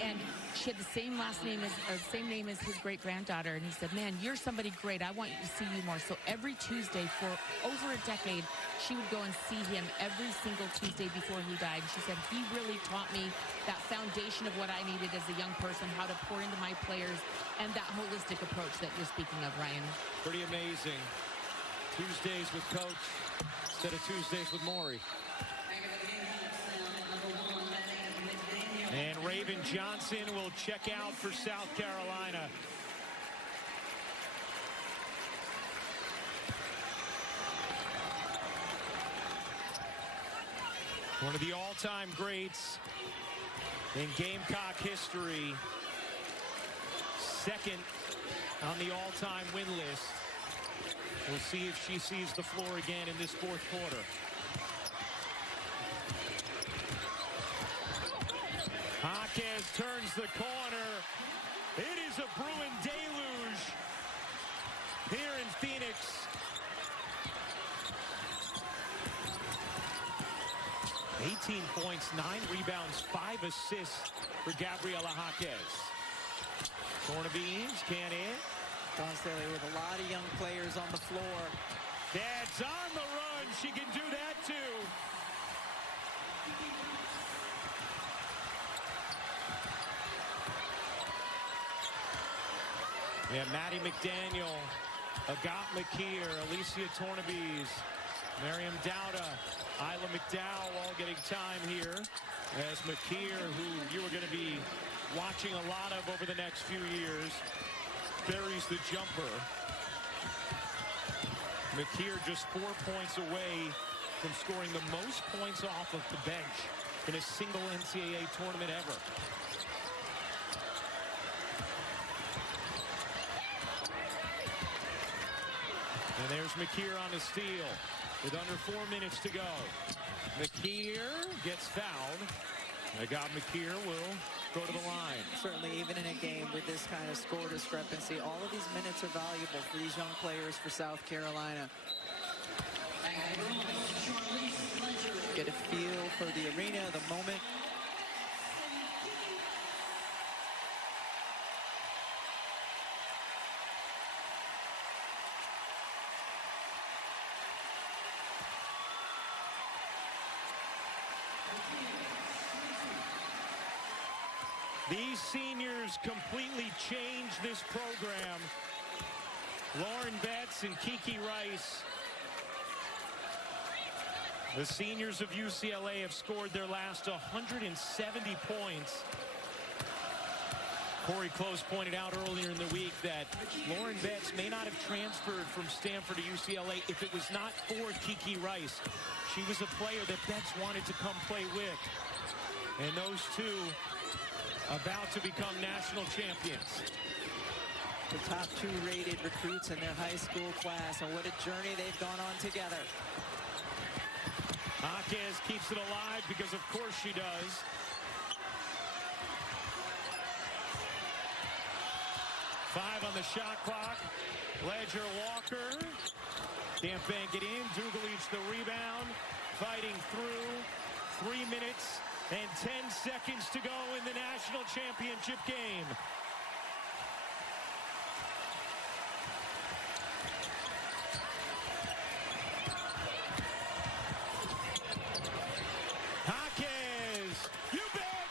and she had the same name as his great granddaughter. And he said, "Man, you're somebody great. I want you to see you more." So every Tuesday for over a decade, she would go and see him every single Tuesday before he died. And she said, he really taught me that foundation of what I needed as a young person, how to pour into my players, and that holistic approach that you're speaking of, Ryan. Pretty amazing. Tuesdays with Coach instead of Tuesdays with Maury. And Raven Johnson will check out for South Carolina. One of the all-time greats in Gamecock history. Second on the all-time win list. We'll see if she sees the floor again in this fourth quarter. Jaquez turns the corner. It is a Bruin deluge here in Phoenix. $18 points, 9 rebounds, 5 assists for Gabriela Jaquez. Tornabeans can't hit. Don Staley with a lot of young players on the floor. That's on the run. She can do that too. Yeah, Maddie McDaniel, Agat Makir, Alicia Tornabees, Miriam Dowda, Isla McDowell all getting time here as Makir, who you are going to be watching a lot of over the next few years, buries the jumper. Makir just 4 points away from scoring the most points off of the bench in a single NCAA tournament ever. And there's Makir on the steal with under 4 minutes to go. Makir gets fouled. Agat Makir will go to the line. Certainly, even in a game with this kind of score discrepancy, all of these minutes are valuable for these young players for South Carolina. Get a feel for the arena, the moment. These seniors completely changed this program. Lauren Betts and Kiki Rice The seniors of UCLA have scored their last 170 points. Corey Close pointed out earlier in the week that Lauren Betts may not have transferred from Stanford to UCLA if it was not for Kiki Rice. She was a player that Betts wanted to come play with. And those two about to become national champions. The top 2 rated recruits in their high school class, and what a journey they've gone on together. Jaquez keeps it alive because of course she does. Five on the shot clock. Ledger Walker can't bank it in. Dugalich the rebound. Fighting through. 3 minutes and 10 seconds to go in the national championship game. Jaquez, you bet!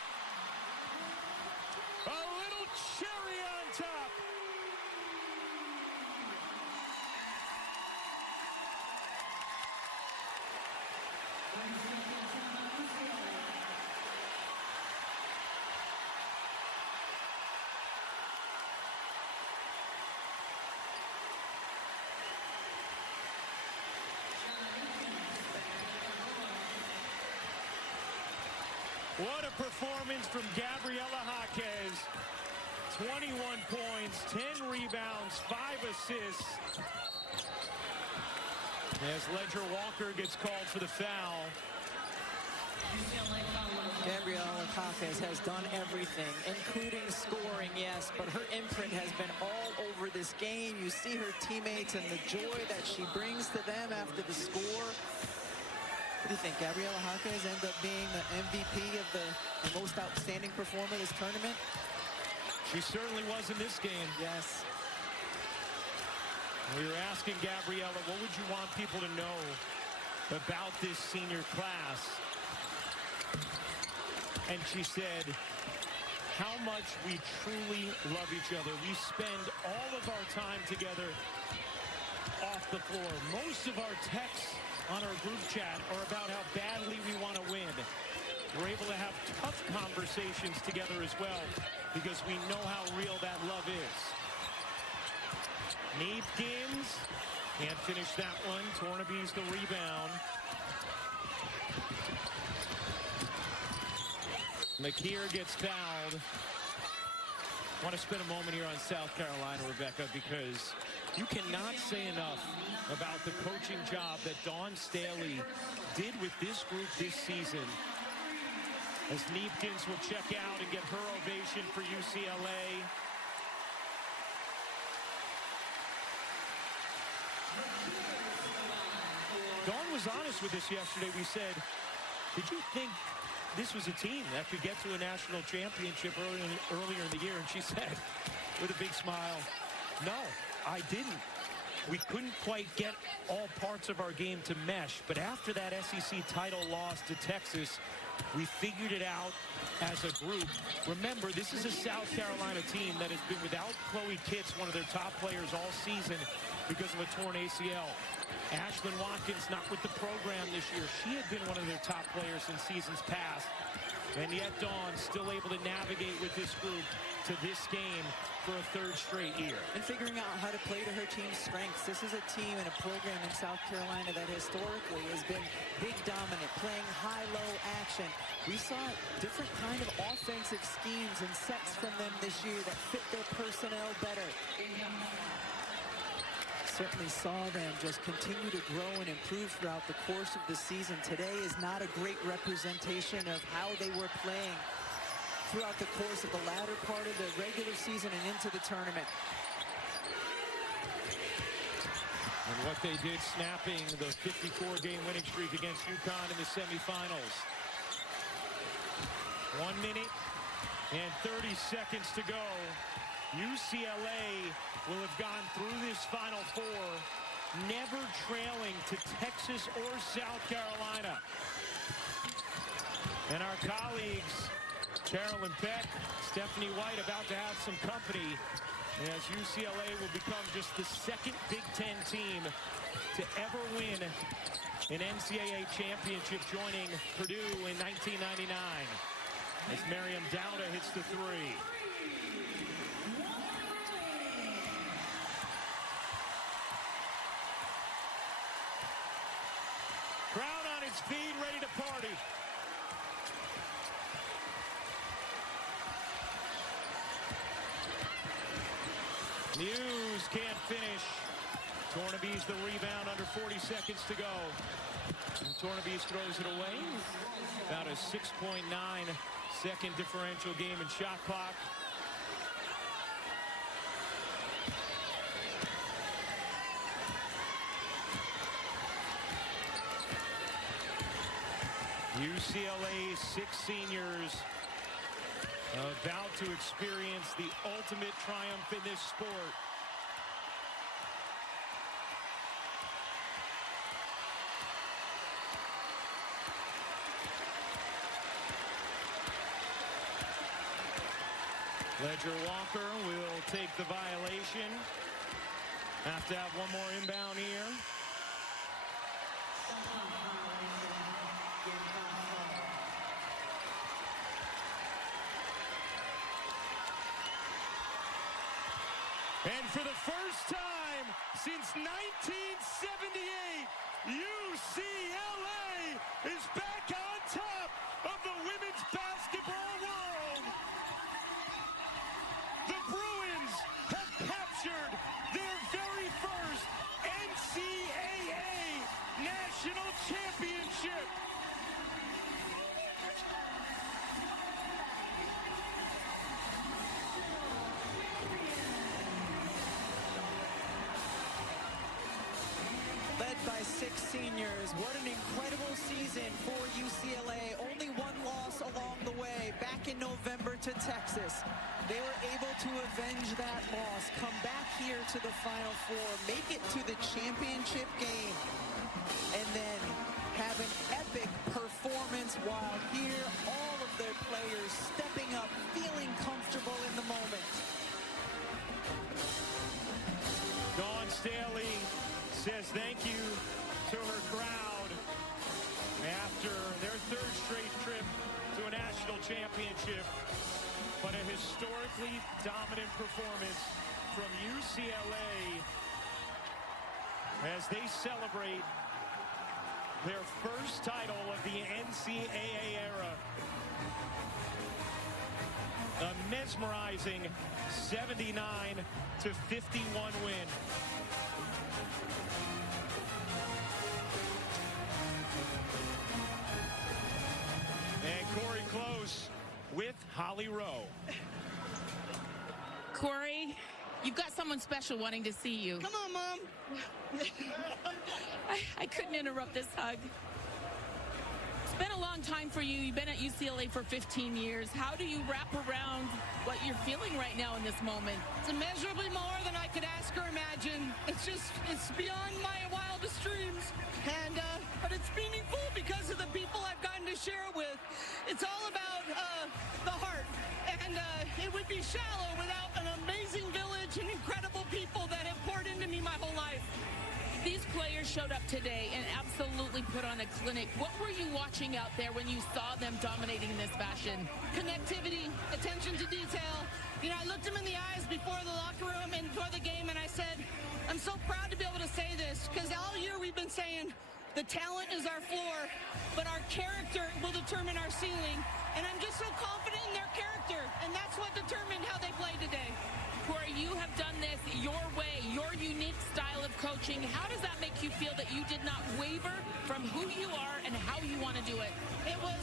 A little cherry on top. What a performance from Gabriela Jaquez. 21 points, 10 rebounds, 5 assists. As Ledger Walker gets called for the foul. Gabriela Jaquez has done everything, including scoring, yes, but her imprint has been all over this game. You see her teammates and the joy that she brings to them after the score. What do you think? Gabriela Jaquez end up being the MVP of the most outstanding performer this tournament? She certainly was in this game. Yes. We were asking Gabriela, what would you want people to know about this senior class? And she said, how much we truly love each other. We spend all of our time together off the floor. Most of our texts on our group chat are about how badly we want to win. We're able to have tough conversations together as well because we know how real that love is. Neepkins can't finish that one. Tornaby's the rebound. McKeer gets fouled. I want to spend a moment here on South Carolina, Rebecca, because you cannot say enough about the coaching job that Dawn Staley did with this group this season. As Neepkins will check out and get her ovation for UCLA. Dawn was honest with us yesterday. We said, did you think this was a team that could get to a national championship earlier in the year? And she said, with a big smile, no, I didn't. We couldn't quite get all parts of our game to mesh. But after that SEC title loss to Texas, we figured it out as a group. Remember, this is a South Carolina team that has been without Chloe Kitts, one of their top players all season because of a torn ACL. Ashlyn Watkins not with the program this year. She had been one of their top players in seasons past. And yet Dawn still able to navigate with this group to this game for a third straight year. And figuring out how to play to her team's strengths. This is a team and a program in South Carolina that historically has been big dominant, playing high-low action. We saw different kind of offensive schemes and sets from them this year that fit their personnel better. Certainly saw them just continue to grow and improve throughout the course of the season. Today is not a great representation of how they were playing throughout the course of the latter part of the regular season and into the tournament. And what they did, snapping the 54-game winning streak against UConn in the semifinals. 1 minute and 30 seconds to go. UCLA will have gone through this Final Four never trailing to Texas or South Carolina. And our colleagues, Carolyn Peck, Stephanie White, about to have some company as UCLA will become just the second Big Ten team to ever win an NCAA championship, joining Purdue in 1999. As Miriam Dowda hits the three. Crowd on its feet, ready to party. Muse can't finish. Tornabee's the rebound, under 40 seconds to go. And Tornabee's throws it away. About a 6.9-second differential game in shot clock. UCLA 6 seniors about to experience the ultimate triumph in this sport. Ledger Walker will take the violation. Have to have one more inbound here. And for the first time since 1978, UCLA is back on top of the women's basketball world. The Bruins have captured their very first NCAA national championship. Led by 6 seniors. What an incredible season for UCLA. Only one loss along the way, back in November to Texas. They were able to avenge that loss, come back here to the Final Four, make it to the championship game, and then have an epic performance while here, all of their players stepping up, feeling comfortable in the moment. Dawn Staley says thank you to her crowd after their 3rd straight trip to a national championship. But a historically dominant performance from UCLA as they celebrate their first title of the NCAA era. A mesmerizing 79-51 win. And Corey Close with Holly Rowe. Corey, you've got someone special wanting to see you. Come on, Mom. I couldn't interrupt this hug. It's been a long time for you. You've been at UCLA for 15 years. How do you wrap around what you're feeling right now in this moment? It's immeasurably more than I could ask or imagine. It's beyond my wildest dreams. But it's meaningful because of the people I've gotten to share it with. It's all about the heart. And it would be shallow without an amazing village and incredible people that have poured into me my whole life. These players showed up today and absolutely put on a clinic. What were you watching out there when you saw them dominating in this fashion? Connectivity, attention to detail. You know, I looked them in the eyes before the locker room and before the game, and I said, I'm so proud to be able to say this, because all year we've been saying the talent is our floor, but our character will determine our ceiling. And I'm just so confident in their character, and that's what determined how they played today. Corey, you have done this your way, your unique style of coaching. How does that make you feel that you did not waver from who you are and how you want to do it? It was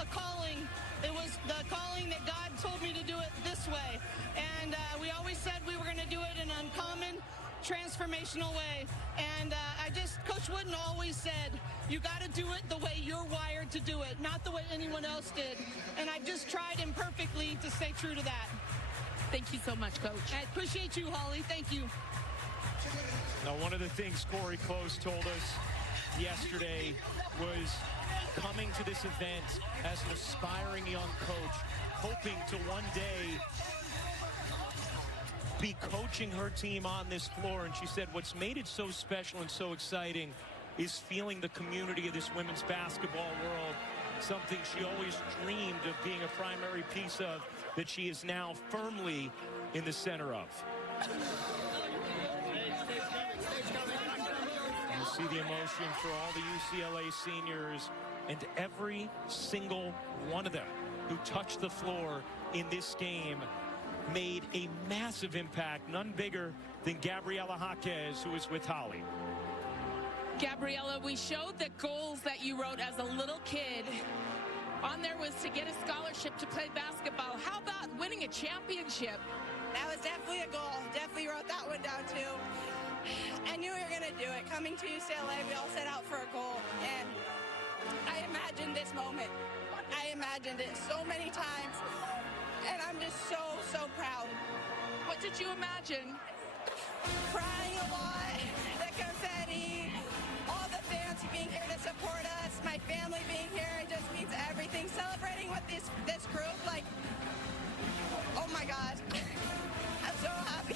a calling. It was the calling that God told me to do it this way. And we always said we were going to do it in an uncommon, transformational way. And Coach Wooden always said, you got to do it the way you're wired to do it, not the way anyone else did. And I just tried imperfectly to stay true to that. Thank you so much, Coach. I appreciate you, Holly. Thank you. Now, one of the things Corey Close told us yesterday was coming to this event as an aspiring young coach, hoping to one day be coaching her team on this floor. And she said what's made it so special and so exciting is feeling the community of this women's basketball world, something she always dreamed of being a primary piece of, that she is now firmly in the center of. You see the emotion for all the UCLA seniors, and every single one of them who touched the floor in this game made a massive impact, none bigger than Gabriela Jaquez, who is with Holly. Gabriela, we showed the goals that you wrote as a little kid. On there was to get a scholarship to play basketball. How about winning a championship? That was definitely a goal. Definitely wrote that one down too. I knew we were going to do it. Coming to UCLA, we all set out for a goal. And I imagined this moment. I imagined it so many times. And I'm just so, so proud. What did you imagine? Crying a lot, the confetti, all the fans being here to support us, my family being here, it just means everything. Celebrating with this group, like, oh my God, I'm so happy.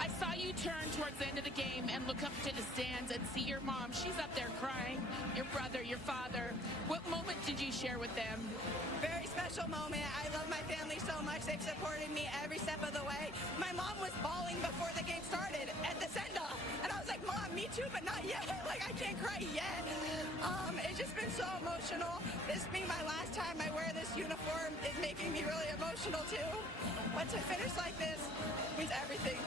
I saw you turn towards the end of the game and look up to the stands and see your mom. She's up there crying, your brother, your father. What moment did you share with them? Very special moment. I love my family so much. They've supported me every step of the way. My mom was bawling before the game started at the send-off. And I was like, Mom, me too, but not yet. Like, I can't cry yet. It's just been so emotional. This being my last time I wear this uniform is making me really emotional too. But to finish like this means everything.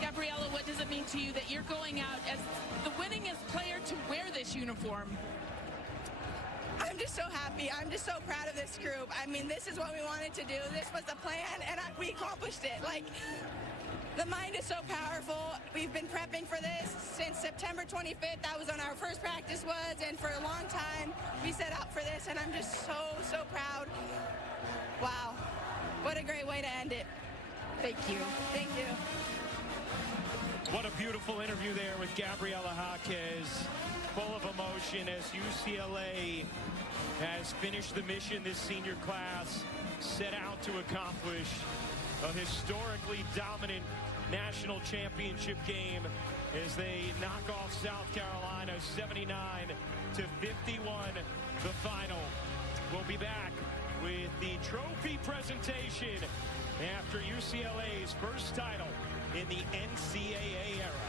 Gabriela, what does it mean to you that you're going out as the winningest player to wear this uniform? I'm just so happy. I'm just so proud of this group. I mean, this is what we wanted to do. This was the plan, and we accomplished it. Like, the mind is so powerful. We've been prepping for this since September 25th. That was when our first practice was, and for a long time, we set out for this, and I'm just so, so proud. Wow. What a great way to end it. Thank you. Thank you. What a beautiful interview there with Gabriela Jaquez, full of emotion as UCLA has finished the mission this senior class set out to accomplish, a historically dominant national championship game as they knock off South Carolina 79-51, the final. We'll be back with the trophy presentation after UCLA's first title in the NCAA era.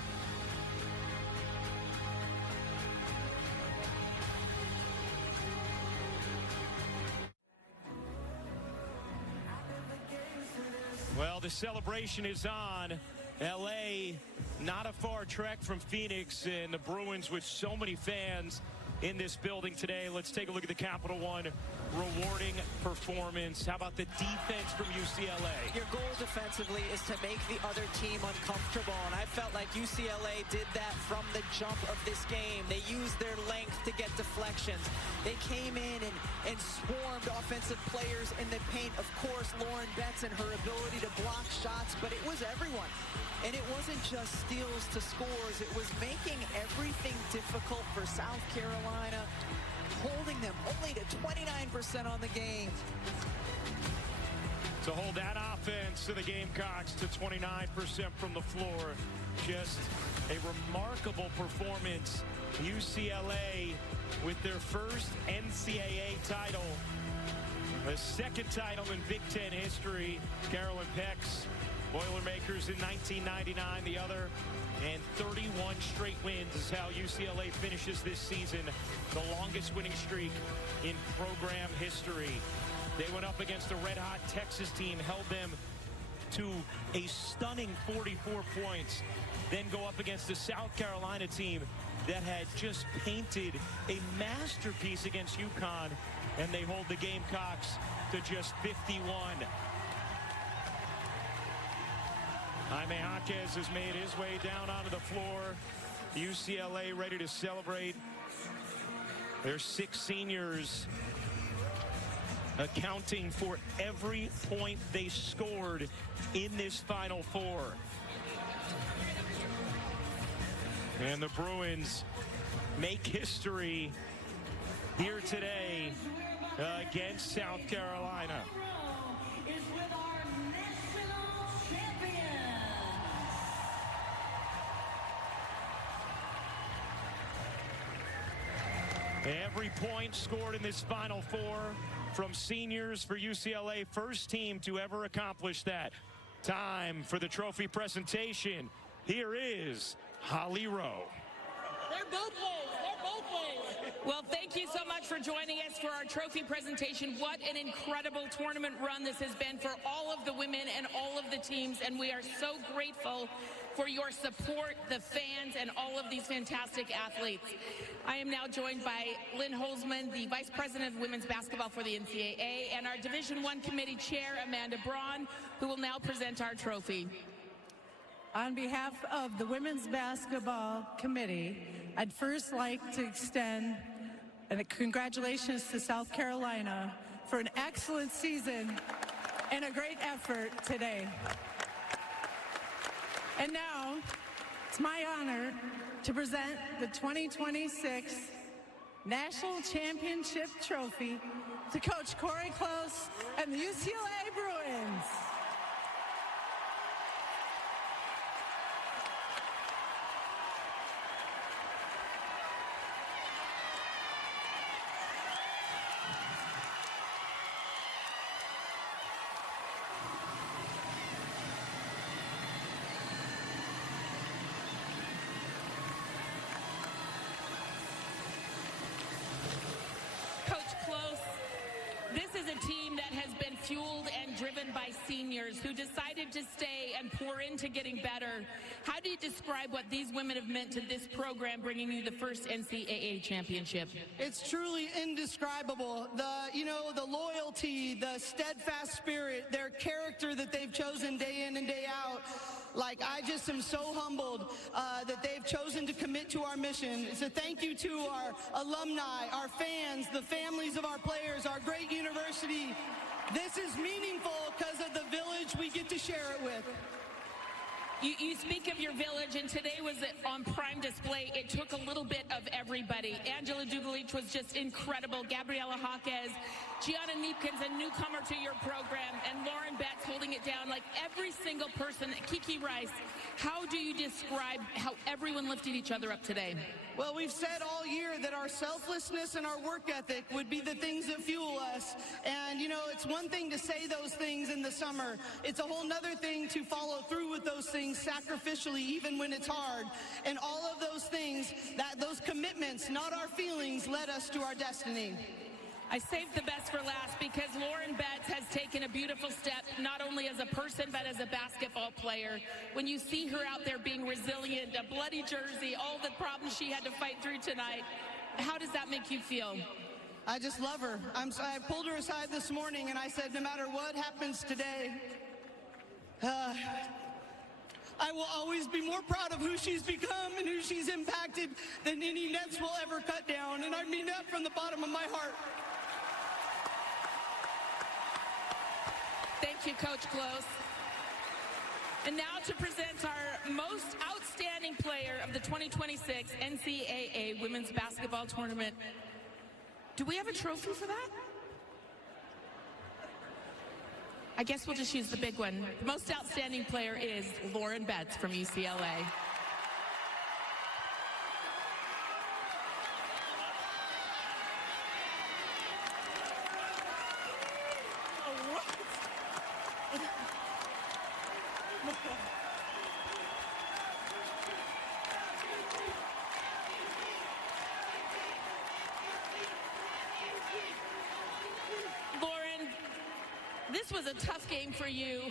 Well, the celebration is on. LA, not a far trek from Phoenix, and the Bruins with so many fans in this building today. Let's take a look at the Capital One rewarding performance. How about the defense from UCLA? Your goal defensively is to make the other team uncomfortable, and I felt like UCLA did that from the jump of this game. They used their length to get deflections. They came in and swarmed offensive players in the paint. Of course, Lauren Betts and her ability to block shots, but it was everyone. And it wasn't just steals to scores. It was making everything difficult for South Carolina, holding them only to 29% on the game. To hold that offense to the Gamecocks to 29% from the floor. Just a remarkable performance. UCLA with their first NCAA title. The second title in Big Ten history. Carolyn Peck's Boilermakers in 1999, the other, and 31 straight wins is how UCLA finishes this season, the longest winning streak in program history. They went up against a red-hot Texas team, held them to a stunning 44 points, then go up against a South Carolina team that had just painted a masterpiece against UConn, and they hold the Gamecocks to just 51. Jaime Jaquez has made his way down onto the floor. UCLA ready to celebrate. Their 6 seniors accounting for every point they scored in this Final Four. And the Bruins make history here today against South Carolina. Is with our national champion. Every point scored in this Final Four from seniors for UCLA, first team to ever accomplish that. Time for the trophy presentation. Here is Holly Rowe. They're both ways. They're both ways. Well, thank you so much for joining us for our trophy presentation. What an incredible tournament run this has been for all of the women and all of the teams, and we are so grateful for your support, the fans, and all of these fantastic athletes. I am now joined by Lynn Holzman, the Vice President of Women's Basketball for the NCAA, and our Division I Committee Chair, Amanda Braun, who will now present our trophy. On behalf of the Women's Basketball Committee, I'd first like to extend congratulations to South Carolina for an excellent season and a great effort today. And now, it's my honor to present the 2026 National Championship Trophy to Coach Corey Close and the UCLA Bruins. Team that has been fueled and driven by seniors who decided to stay and pour into getting better. How do you describe what these women have meant to this program, bringing you the first NCAA championship? It's truly indescribable. The loyalty, the steadfast spirit, their character that they've chosen day in and day out. Like, I just am so humbled that they've chosen to commit to our mission. It's a thank you to our alumni, our fans, the families of our players, our great university. This is meaningful because of the village we get to share it with. You speak of your village, and today was on prime display. It took a little bit of everybody. Angela Dugalich was just incredible. Gabriela Jaquez, Gianna Neepkins, a newcomer to your program, and Lauren Betts holding it down. Like every single person, Kiki Rice. How do you describe how everyone lifted each other up today? Well, we've said all year that our selflessness and our work ethic would be the things that fuel us. And, it's one thing to say those things in the summer. It's a whole nother thing to follow through with those things sacrificially, even when it's hard. And all of those things, those commitments, not our feelings, led us to our destiny. I saved the best for last because Lauren Betts has taken a beautiful step, not only as a person, but as a basketball player. When you see her out there being resilient, a bloody jersey, all the problems she had to fight through tonight, how does that make you feel? I just love her. I pulled her aside this morning and I said, no matter what happens today, I will always be more proud of who she's become and who she's impacted than any nets will ever cut down. And I mean that from the bottom of my heart. Thank you, Coach Close. And now to present our most outstanding player of the 2026 NCAA Women's Basketball Tournament. Do we have a trophy for that? I guess we'll just use the big one. The most outstanding player is Lauren Betts from UCLA. This was a tough game for you.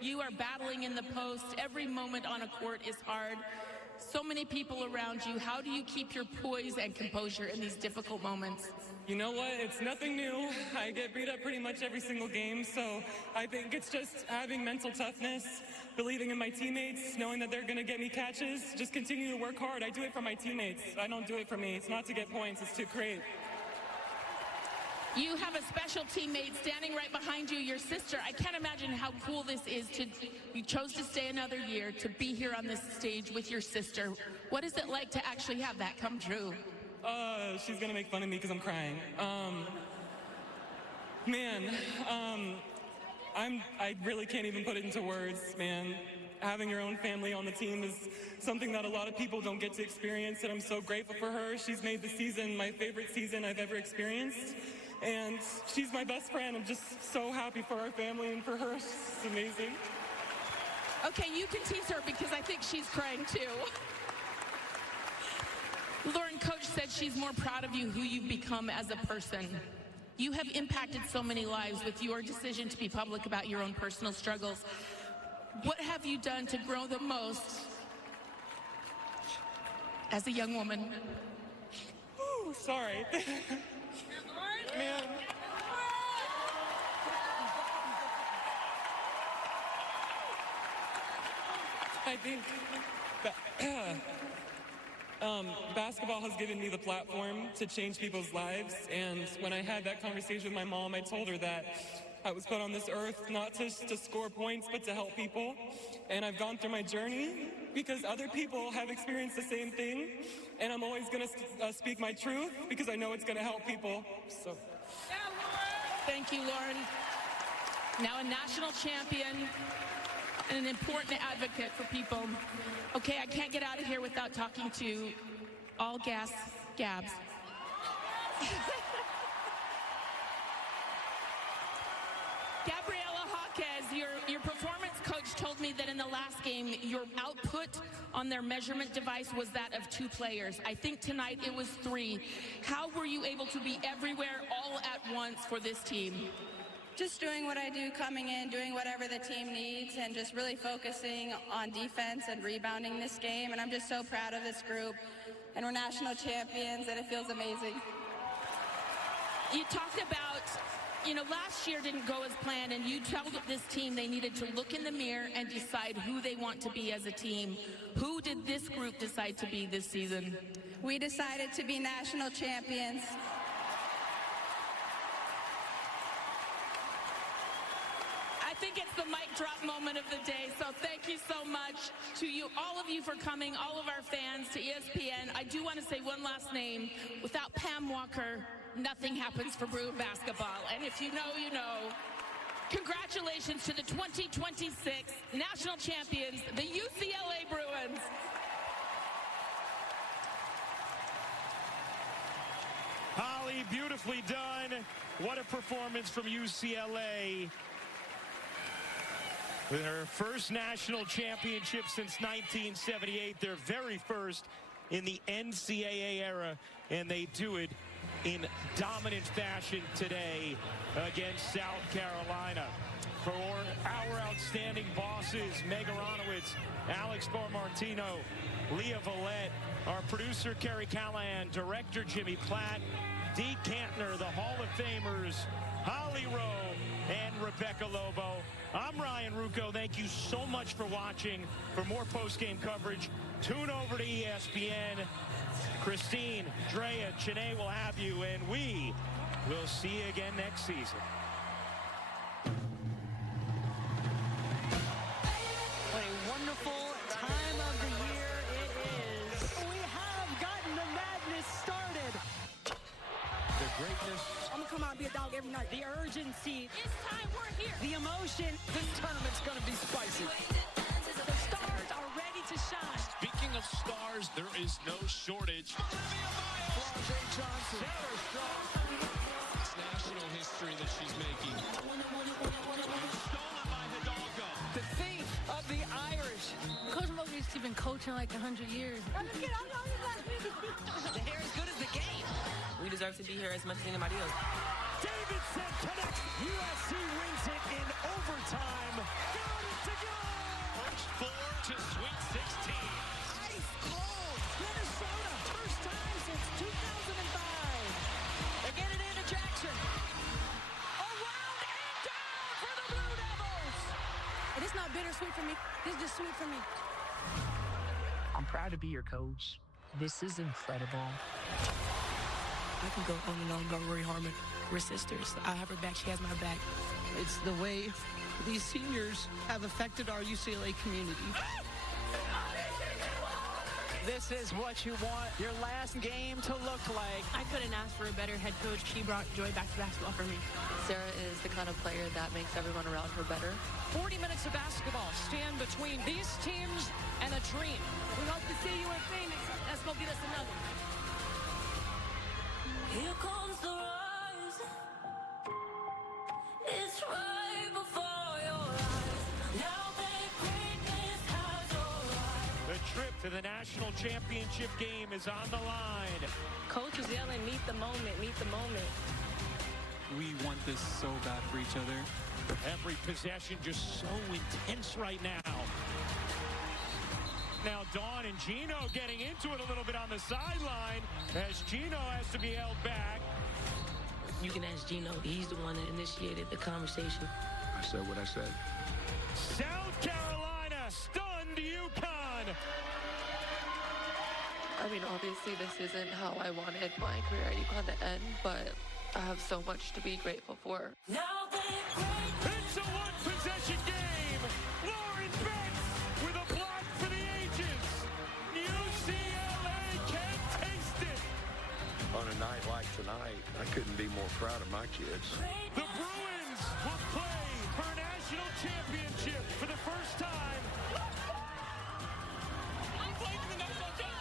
You are battling in the post. Every moment on a court is hard. So many people around you. How do you keep your poise and composure in these difficult moments? You know what? It's nothing new. I get beat up pretty much every single game, so I think it's just having mental toughness, believing in my teammates, knowing that they're going to get me catches, just continue to work hard. I do it for my teammates. I don't do it for me. It's not to get points. It's to create. You have a special teammate standing right behind you, your sister. I can't imagine how cool this is. You chose to stay another year to be here on this stage with your sister. What is it like to actually have that come true? She's going to make fun of me because I'm crying. I really can't even put it into words, man. having your own family on the team is something that a lot of people don't get to experience, and I'm so grateful for her. She's made the season my favorite season I've ever experienced, and she's my best friend. I'm just so happy for our family and for her. It's amazing. Okay, you can tease her because I think she's crying too. Lauren, Coach said she's more proud of you, who you've become as a person. You have impacted so many lives with your decision to be public about your own personal struggles. What have you done to grow the most as a young woman? Ooh, sorry. Man. I think basketball has given me the platform to change people's lives, and when I had that conversation with my mom, I told her that I was put on this earth not just to score points, but to help people. And I've gone through my journey because other people have experienced the same thing, and I'm always going to speak my truth because I know it's going to help people. So, thank you, Lauren. Now a national champion and an important advocate for people. Okay, I can't get out of here without talking to all gas Gabs. Gabriela Jaquez, your performance coach told me that in the last game, your output on their measurement device was that of 2 players. I think tonight it was 3. How were you able to be everywhere all at once for this team? Just doing what I do coming in, doing whatever the team needs, and just really focusing on defense and rebounding this game. And I'm just so proud of this group. And we're national champions, and it feels amazing. You talked about, last year didn't go as planned, and you told this team they needed to look in the mirror and decide who they want to be as a team. Who did this group decide to be this season? We decided to be national champions. I think it's the mic drop moment of the day, so thank you so much to you, all of you, for coming, all of our fans, to ESPN. I do want to say one last name. Without Pam Walker, nothing happens for Bruin basketball. And if you know, you know. Congratulations to the 2026 national champions, the UCLA Bruins. Holly, beautifully done. What a performance from UCLA. With her first national championship since 1978, their very first in the NCAA era, and they do it in dominant fashion today against South Carolina. For our outstanding bosses, Meg Aronowitz, Alex Formartino, Leah Vallette, our producer, Kerry Callahan, director, Jimmy Platt, Dee Kantner, the Hall of Famers, Holly Rowe, and Rebecca Lobo. I'm Ryan Rucco. Thank you so much for watching. For more post-game coverage, tune over to ESPN. Christine, Drea, Chene will have you, and we will see you again next season. What a wonderful time of the year it is. We have gotten the madness started. The greatness. I'm gonna come out and be a dog every night. The urgency. It's time, we're here. The emotion. This tournament's gonna be spicy. The stars are ready to shine. Speaking of stars, there is no shortage. Johnson. It's national history that she's making. Stolen by Hidalgo. The thief of the Irish. Coach Mosley's been coaching like 100 years. The hair is good as the game. We deserve to be here as much as anybody else. Davidson connects. USC wins it in overtime. Got it to go. First 4 to Sweet 16. Ice cold. Minnesota. First time since 2005. They get it into Jackson. Around and down for the Blue Devils. And it's not bittersweet for me. It's just sweet for me. I'm proud to be your coach. This is incredible. I can go on and on about Rory Harmon. We're sisters. I have her back. She has my back. It's the way these seniors have affected our UCLA community. This is what you want your last game to look like. I couldn't ask for a better head coach. She brought joy back to basketball for me. Sarah is the kind of player that makes everyone around her better. 40 minutes of basketball stand between these teams and a dream. We hope to see you in Phoenix. Let's go get us another. Here comes the rise. It's right before your eyes. Now that greatness has arrived. The trip to the national championship game is on the line. Coach is yelling, meet the moment, meet the moment. We want this so bad for each other. Every possession just so intense right now. Now Dawn and Gino getting into it a little bit on the sideline as Gino has to be held back. You can ask Gino. He's the one that initiated the conversation. I said what I said. South Carolina stunned UConn. I mean, obviously this isn't how I wanted my career at UConn to end, but I have so much to be grateful for. Now that It's a one-possession game. Lauren Betts with a block for the ages. UCLA can't taste it. On a night like tonight, I couldn't be more proud of my kids. The Bruins will play for a national championship for the first time. I'm playing for the national championship.